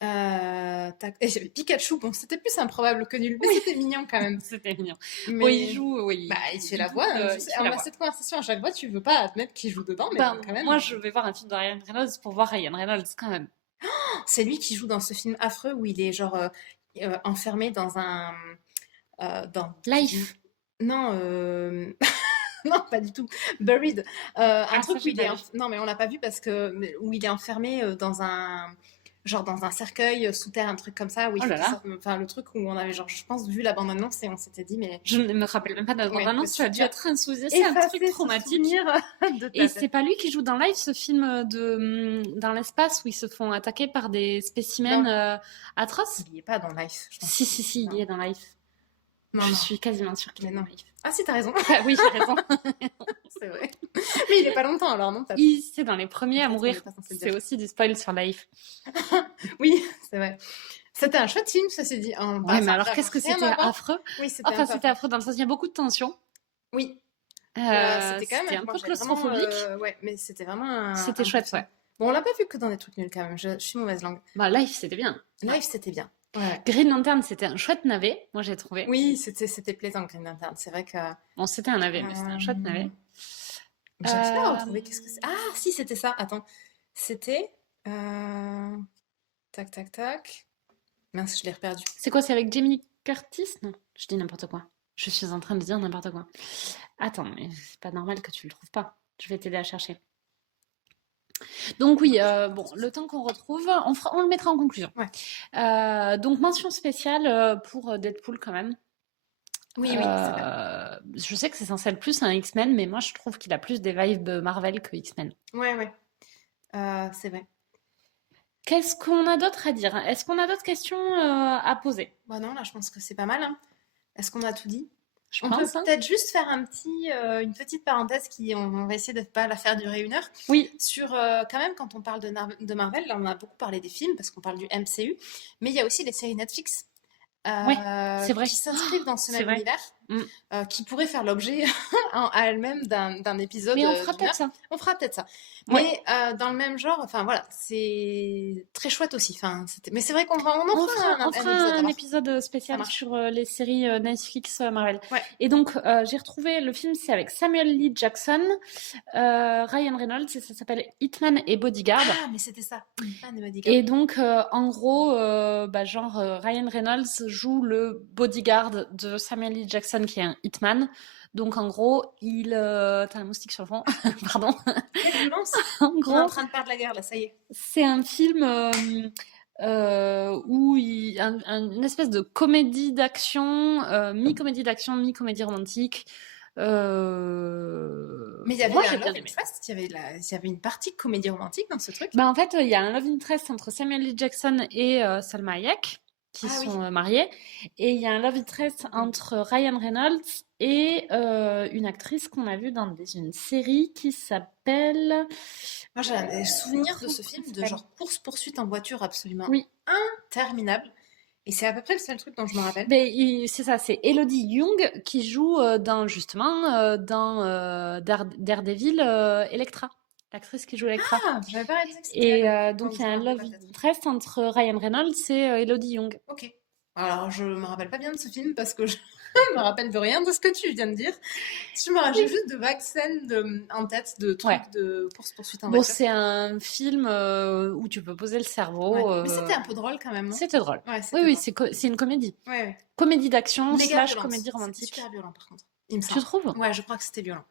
Et j'avais Pikachu. Bon, c'était plus improbable que nul, mais c'était mignon quand même. C'était mignon. Mais... Bon, il joue, oui. Bah, il fait la voix. il fait On la a voix. cette conversation à chaque fois, tu veux pas admettre qu'il joue dedans, mais Ben, bon, quand même. moi, je vais voir un film de Ryan Reynolds pour voir Ryan Reynolds quand même. C'est lui qui joue dans ce film affreux où il est genre enfermé dans un. Dans... Life. Non, non, pas du tout. Buried. Un truc ça, où il j'ai est. pas vu. Non, mais on l'a pas vu parce que. Où il est enfermé dans un. Genre dans un cercueil sous terre, un truc comme ça. Où il Oh faut là qu'il là. sorte- Enfin, le truc où on avait, genre, je pense, vu la bande-annonce et on s'était dit, mais. Je ne me rappelle même pas de la Ouais, bande-annonce, tu as dû tu as être un souci. C'est un effacer truc ce traumatique. souvenir de ta Et tête. c'est pas lui qui joue dans Life, ce film dans l'espace où ils se font attaquer par des spécimens atroces? Il y est pas dans Life, je pense. Si, il y est dans Life. Non, Je non. suis quasiment sûre qu'il Mais est dans non. Life. Ah si, t'as raison. Ah oui, j'ai raison. C'est vrai. Mais il est pas longtemps alors, non? C'est dans les premiers à En fait, on mourir. est pas censé le C'est dire. aussi du spoil sur Life. Oui, c'est vrai. C'était un chouette film, ceci dit. Ouais, mais alors qu'est-ce que rien c'était à voir. affreux? Oui, c'était Enfin, un peu c'était affreux dans le sens, il y a beaucoup de tension. Oui. C'était C'était quand même un peu moi, j'ai claustrophobique. vraiment, ouais, mais c'était vraiment C'était un chouette, bon film. ouais. Bon, on l'a pas vu que dans des trucs nuls quand même. Je suis mauvaise langue. Bah, Life, c'était bien. Live, c'était bien. Ouais. Green Lantern, c'était un chouette navet, moi j'ai trouvé. Oui, c'était plaisant, Green Lantern. C'est vrai que. Bon, c'était un navet, mais c'était un chouette navet. J'arrive pas à retrouver. Qu'est-ce que c'est? Ah, si, c'était ça. Attends. C'était. Tac, tac, tac. Mince, je l'ai reperdu. C'est quoi, c'est avec Jamie Curtis? Non, je dis n'importe quoi. Je suis en train de dire n'importe quoi. Attends, mais c'est pas normal que tu le trouves pas. Je vais t'aider à chercher. Donc oui, bon, le temps qu'on retrouve, on le mettra en conclusion. Ouais. Donc mention spéciale pour Deadpool quand même. Oui, c'est vrai. Je sais que c'est censé être plus un X-Men, mais moi je trouve qu'il a plus des vibes Marvel que X-Men. Ouais. C'est vrai. Qu'est-ce qu'on a d'autre à dire? Est-ce qu'on a d'autres questions à poser? Bah non, là, je pense que c'est pas mal, hein. Est-ce qu'on a tout dit? Je On peut pense, hein. peut-être juste faire une petite parenthèse on va essayer de ne pas la faire durer 1 heure. Oui, Sur, quand même, quand on parle de Marvel, là, on a beaucoup parlé des films parce qu'on parle du MCU, mais il y a aussi les séries Netflix ouais, c'est vrai. qui s'inscrivent dans ce C'est même vrai. univers, Mm. qui pourraient faire l'objet à elles-mêmes d'un épisode Mais on fera d'une peut-être heure. ça. On fera peut-être ça. Ouais. Mais dans le même genre, enfin voilà, c'est très chouette aussi. Enfin, mais c'est vrai qu'on en On fera fera, on fera épisode un alors. épisode Ça spécial marche. sur les séries Netflix Marvel. Ouais. Et donc, j'ai retrouvé le film, c'est avec Samuel L. Jackson, Ryan Reynolds, et ça s'appelle Hitman et Bodyguard. Ah, mais c'était ça. Hitman et Bodyguard. Et donc, en gros, Ryan Reynolds joue le bodyguard de Samuel L. Jackson, qui est un hitman. Donc, en gros, t'as un moustique sur le front, pardon. Quelle violence! En On est en gros, train de perdre la guerre là, ça y est. c'est un film où une espèce de comédie d'action, mi-comédie d'action, mi-comédie romantique. Mais il y avait Moi, un j'ai bien love aimé. interest, il y avait une partie comédie romantique dans ce truc. Bah, en fait, il y a un love interest entre Samuel L. Jackson et Salma Hayek, qui Ah oui. sont mariés. Et il y a un love interest entre Ryan Reynolds et une actrice qu'on a vue dans une série qui s'appelle... Moi, j'ai un souvenir de ce comment film ça de s'appelle genre course-poursuite en voiture absolument Oui, interminable. Et c'est à peu près le seul truc dont je me rappelle. mais c'est ça, c'est Elodie Yung qui joue dans Daredevil Elektra, l'actrice qui joue Elektra. Ah, j'avais pas réalisé que c'était Et elle. donc Donc il y je a me un rappelle love pas peut-être. interest entre Ryan Reynolds et Elodie Yung. Ok. Alors, je me rappelle pas bien de ce film parce que je me rappelle de rien de ce que tu viens de dire. Je me rappelle juste de vagues scènes en tête de Ouais. trucs de course-poursuite en Bon, voiture. c'est un film où tu peux poser le cerveau. Ouais. Mais c'était un peu drôle quand même, non? C'était drôle. Ouais, Oui, c'était oui, drôle. c'est une comédie. Ouais, ouais. Comédie d'action Méga / violente. comédie C'était romantique. super violent par contre. Il me Tu semble. trouves? Ouais, je crois que c'était violent.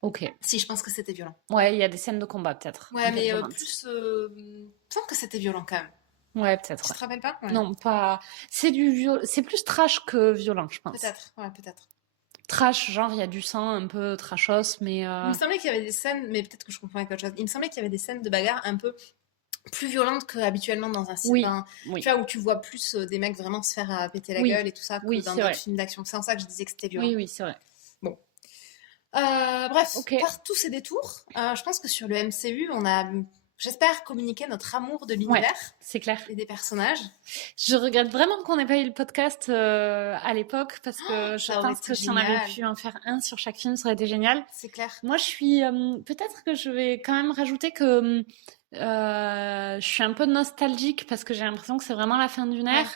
Ok. Si, je pense que c'était violent. Ouais, il y a des scènes de combat peut-être. Ouais, un peu mais violentes. plus. Il me semble que c'était violent quand même. Ouais, peut-être. Tu te rappelles pas? Ouais. Non, pas. C'est c'est plus trash que violent, je pense. Peut-être, ouais, peut-être. Trash, genre il y a du sang, un peu trashos, mais Il me semblait qu'il y avait des scènes, mais peut-être que je confonds avec autre chose. Il me semblait qu'il y avait des scènes de bagarre un peu plus violentes qu'habituellement dans un oui, film. oui, Tu vois, où tu vois plus des mecs vraiment se faire péter la Oui. gueule et tout ça que Oui, dans c'est d'autres vrai. films d'action. C'est en ça que je disais que c'était violent. oui, oui, c'est vrai. Bref, Ok. par tous ces détours, je pense que sur le MCU, on a, j'espère, communiqué notre amour de l'univers C'est clair. et des personnages. Je regrette vraiment qu'on n'ait pas eu le podcast à l'époque parce que je ça aurait pense été que si on avait génial. pu en faire un sur chaque film, ça aurait été génial. C'est clair. Moi, je suis. Peut-être que je vais quand même rajouter que je suis un peu nostalgique parce que j'ai l'impression que c'est vraiment la fin d'une ère,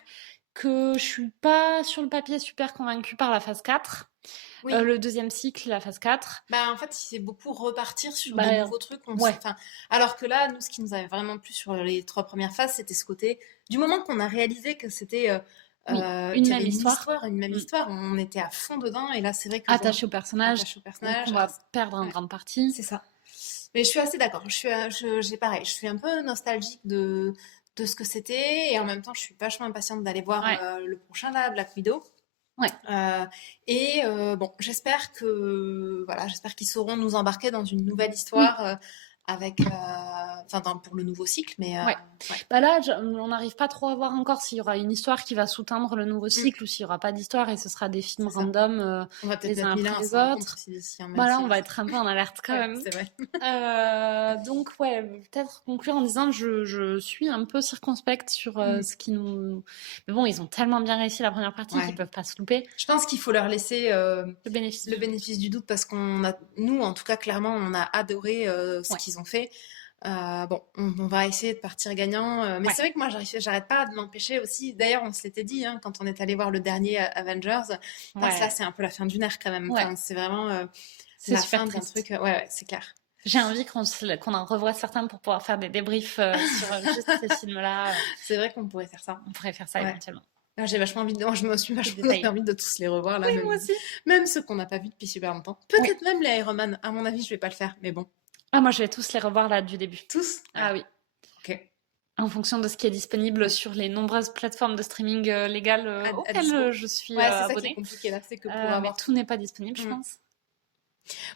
que je suis pas sur le papier super convaincue par la phase 4. Oui. Le deuxième cycle, la phase 4. Bah, en fait, c'est beaucoup repartir sur Bah, de nouveaux trucs. ouais. Enfin, alors que là, nous, ce qui nous avait vraiment plu sur les 3 premières phases, c'était ce côté. Du moment qu'on a réalisé que c'était. Oui, qu'il y même avait histoire. une même Mm. histoire, on était à fond dedans. Et là, c'est vrai que. Attaché au personnage, Attaché au personnage. qu'on va perdre en Ouais. grande partie. C'est ça. Mais je suis assez d'accord. J'ai pareil. Je suis un peu nostalgique de ce que c'était. Et en même temps, je suis vachement impatiente d'aller voir Ouais. le prochain, là, Black Widow. Ouais. Bon, j'espère qu'ils sauront nous embarquer dans une nouvelle histoire avec, pour le nouveau cycle, mais Ouais. Bah là, on n'arrive pas trop à voir encore s'il y aura une histoire qui va sous-tendre le nouveau cycle ou s'il n'y aura pas d'histoire et ce sera des films C'est ça. random on va peut-être les uns mettre Milan après à les s'en rendre autres. compte d'ici un Bah là, même on va être un peu en alerte quand Ouais, même. c'est vrai. Donc ouais, peut-être conclure en disant je suis un peu circonspecte sur ce qui nous... Mais bon, ils ont tellement bien réussi la première partie Ouais. qu'ils peuvent pas se louper. Je pense qu'il faut leur laisser Le bénéfice. le bénéfice du doute parce nous, en tout cas, clairement, on a adoré ce Ouais. qu'ils ont fait. On va essayer de partir gagnant. Mais Ouais. c'est vrai que moi, j'arrête pas de m'empêcher aussi. D'ailleurs, on se l'était dit quand on est allé voir le dernier Avengers. Parce que là, c'est un peu la fin d'une ère quand même. Ouais. Enfin, c'est vraiment C'est la super fin d'un triste. truc. Ouais, c'est clair. J'ai envie qu'on en revoie certains pour pouvoir faire des débriefs sur juste ces films-là. C'est vrai qu'on pourrait faire ça. On pourrait faire ça Ouais. éventuellement. Là, j'ai vachement envie je me suis vachement détaillé. envie de tous les revoir là. Oui, moi aussi. Même ceux qu'on n'a pas vus depuis super longtemps. Peut-être même les Iron Man. À mon avis, je vais pas le faire, mais bon. Ah, moi, je vais tous les revoir là du début. Tous? Ah oui. Ok. En fonction de ce qui est disponible sur les nombreuses plateformes de streaming légales À auxquelles dispo. je suis Ouais, c'est ça qui est abonnée. compliqué là, c'est que pour Mais avoir tout n'est pas disponible, je Mm. pense.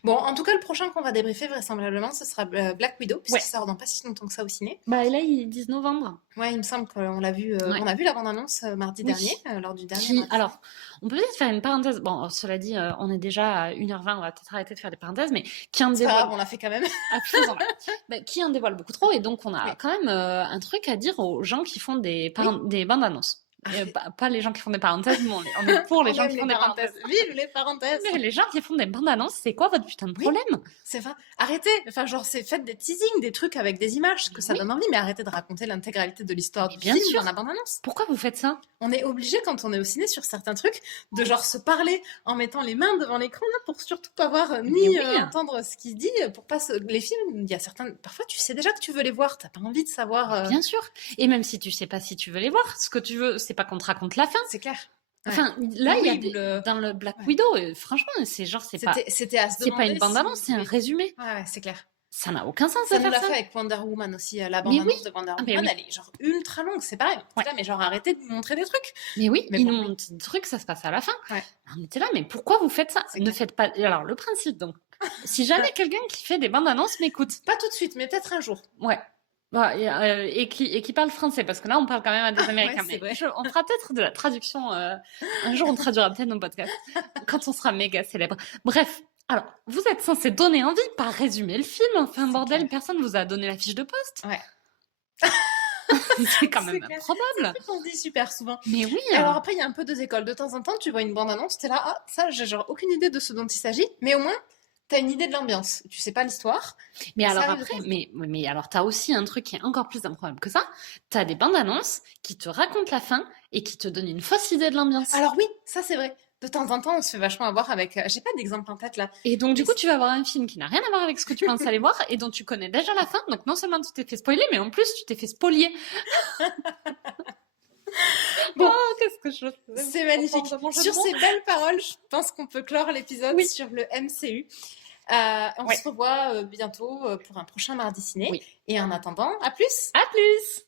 Bon, en tout cas, le prochain qu'on va débriefer, vraisemblablement, ce sera Black Widow, Ouais. puisqu'il sort dans pas si longtemps que ça au ciné. Bah, et là, ils disent novembre. Ouais, il me semble qu'on l'a vu, Ouais. on a vu la bande-annonce mardi Oui. dernier, lors du dernier Qui, mardi. alors, on peut peut-être faire une parenthèse. Bon, cela dit, on est déjà à 1h20, on va peut-être arrêter de faire des parenthèses, mais qui en C'est pas grave, dévoile, on l'a fait quand même. faisons-le. Bah, qui en dévoile beaucoup trop, et donc on a Oui. quand même un truc à dire aux gens qui font des bandes annonces. Pas les gens qui font des parenthèses, mais on est pour les On gens aime qui les font des parenthèses. parenthèses. Vive les parenthèses. Mais les gens qui font des bandes annonces, c'est quoi votre putain de Oui. problème? C'est vrai. Arrêtez. Enfin, genre, faites des teasings, des trucs avec des images, que ça Oui. donne envie, mais arrêtez de raconter l'intégralité de l'histoire Mais du bien film sûr. dans la bande-annonce. Pourquoi vous faites ça? On est obligé, quand on est au ciné, sur certains trucs, de genre se parler en mettant les mains devant l'écran, là, pour surtout pas voir ni oui. entendre ce qu'il dit, pour pas les films, il y a certains, parfois tu sais déjà que tu veux les voir, t'as pas envie de savoir. Bien sûr. Et même si tu sais pas si tu veux les voir, ce que tu veux, c'est pas qu'on te raconte la fin. C'est clair. Enfin, là, Oui, il y a dans le Black Ouais. Widow, franchement, c'est genre, c'est pas C'était à se une demander bande-annonce, si- c'est un résumé. Ouais, c'est clair. Ça n'a aucun sens Ça de nous faire l'a ça. fait avec Wonder Woman aussi, la Mais bande-annonce oui. de Wonder Ah, Woman, mais oui. elle est genre ultra longue, c'est pareil. On était là, mais genre arrêtez de nous montrer des trucs. Mais oui, Mais ils bon, nous oui. montrent des trucs, ça se passe à la fin. Ouais. On était là, mais pourquoi vous faites ça? C'est Ne clair. faites pas. Alors, le principe, donc, si jamais quelqu'un qui fait des bandes annonces m'écoute, Pas tout de suite, mais peut-être un jour. ouais. Ouais, et qui parle français, parce que là, on parle quand même à des Américains. c'est mais vrai. on fera peut-être de la traduction. Un jour, on traduira peut-être nos podcasts quand on sera méga célèbre. Bref, alors, vous êtes censé donner envie, pas résumer le film. Enfin, C'est bordel, clair. personne vous a donné la fiche de poste. Ouais. C'est quand même C'est clair. improbable. C'est ce qu'on dit super souvent. Mais oui. Alors après, il y a un peu deux écoles. De temps en temps, tu vois une bande-annonce, t'es là, ah, ça, j'ai genre aucune idée de ce dont il s'agit, mais au moins, t'as une idée de l'ambiance. Tu sais pas l'histoire. Mais Ça alors arrive après, de temps. mais alors t'as aussi un truc qui est encore plus un problème que ça. T'as des bandes annonces qui te racontent la fin et qui te donnent une fausse idée de l'ambiance. Alors oui, ça c'est vrai. De temps en temps, on se fait vachement avoir avec. J'ai pas d'exemple en tête là. Et donc du Mais coup, tu vas voir un film qui n'a rien à voir avec ce que tu penses aller voir et dont tu connais déjà la fin. Donc non seulement tu t'es fait spoiler, mais en plus tu t'es fait spolier. Bon. Oh, qu'est-ce que je fais C'est magnifique. Sur ces belles paroles, je pense qu'on peut clore l'épisode Oui. sur le MCU. On Ouais. se revoit bientôt pour un prochain Mardi Ciné. Oui. Et en attendant, à plus! À plus!